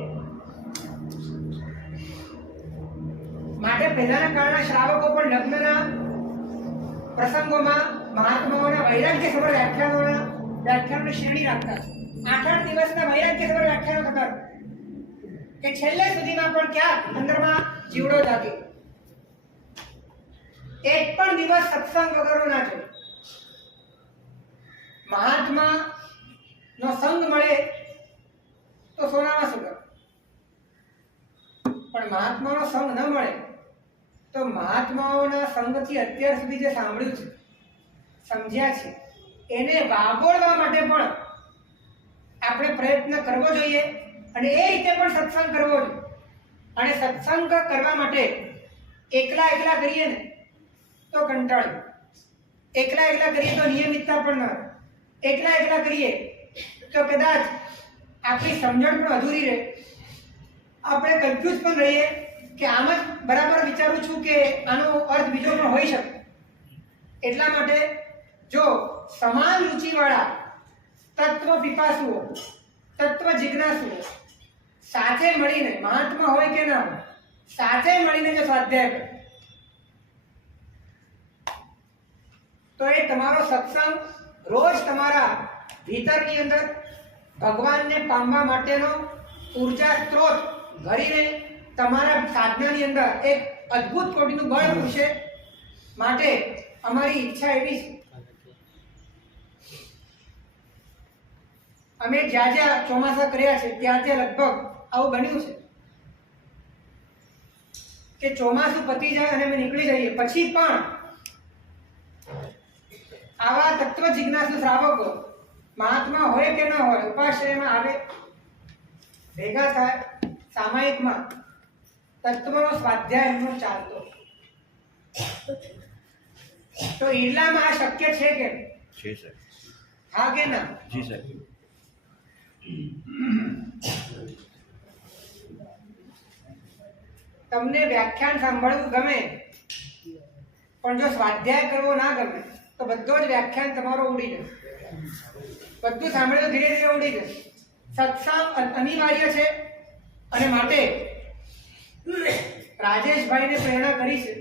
માટે પહેલાના કાળના શ્રાવકો પણ લગ્નના પ્રસંગોમાં મહાત્માઓના વૈરાગ્યસભર વ્યાખ્યાનોની શ્રેણી રાખતા. 8 દિવસના વૈરાગ્યસભર વ્યાખ્યાનો થતા કે છેલ્લે સુધીમાં પણ ક્યાંક અંદરમાં જીવડો જાગે. એક પણ દિવસ સત્સંગ વગરનો ના જોઈએ. મહાત્મા નો સંગ મળે તો સોનામાં સુગંધ, પણ મહાત્માનો સંગ ન મળે તો મહાત્માઓના સંગથી અત્યાર સુધી જે સાંભળ્યું છે, સમજ્યા છે, એને વાગોળવા માટે પણ આપણે પ્રયત્ન કરવો જોઈએ અને એ રીતે પણ સત્સંગ કરવો જોઈએ. અને સત્સંગ કરવા માટે એકલા કરીએ ને તો કંટાળો, એકલા કરીએ તો નિયમિતતા પણ ન રહે, એકલા કરીએ તો કદાચ આપણી સમજણ પણ અધૂરી રહે, આપણે કન્ફ્યુઝ પણ રહીએ કે આમ જ બરાબર વિચારું છું કે આનો અર્થ બીજો પણ હોઈ શકે. એટલા માટે જો સમાન રુચિવાળા તત્વ પીપાસુઓ, તત્વ જિજ્ઞાસુઓ સાથે મળીને, મહાત્મા હોય કે ના હોય, સાથે મળીને જો સ્વાધ્યાય કરે તો એ તમારો સત્સંગ રોજ તમારા ભીતરની અંદર ભગવાનને પામવા માટેનો ઉર્જા સ્ત્રોત ભરીને તમારા સાધનાની અંદર એક અદ્ભુત કોટીનું બળ પૂરશે. માટે અમારી ઈચ્છા એવી છે, અમે જ્યાં જ્યાં ચોમાસા કર્યા છે ત્યાં ત્યાં લગભગ આવું બન્યું છે કે ચોમાસું પતી જાય અને અમે નીકળી જઈએ પછી પણ આવા તત્વ જિજ્ઞાસુ શ્રાવકો મહાત્મા હોય કે ન હોય ઉપાશ્રયમાં આવે, ભેગા થાય, સામાયિકમાં તત્વનો સ્વાધ્યાય એમનો ચાલતો. તો ઈડલામાં આ શક્ય છે કે છે સર? હા કે ના? જી સર. તમને વ્યાખ્યાન સાંભળવું ગમે પણ જો સ્વાધ્યાય કરવો ના ગમે તો બધો જ વ્યાખ્યાન તમારો ઉડી જશે. બધું સાંભળ્યું ધીરે ધીરે ઉડી જશે. સત્સંગ અનિવાર્ય છે અને માટે રાજેશભાઈને પ્રેરણા કરી છે,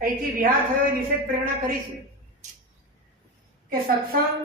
અહીંથી વિહાર થયો એ નિષેધ પ્રેરણા કરી છે કે સત્સંગ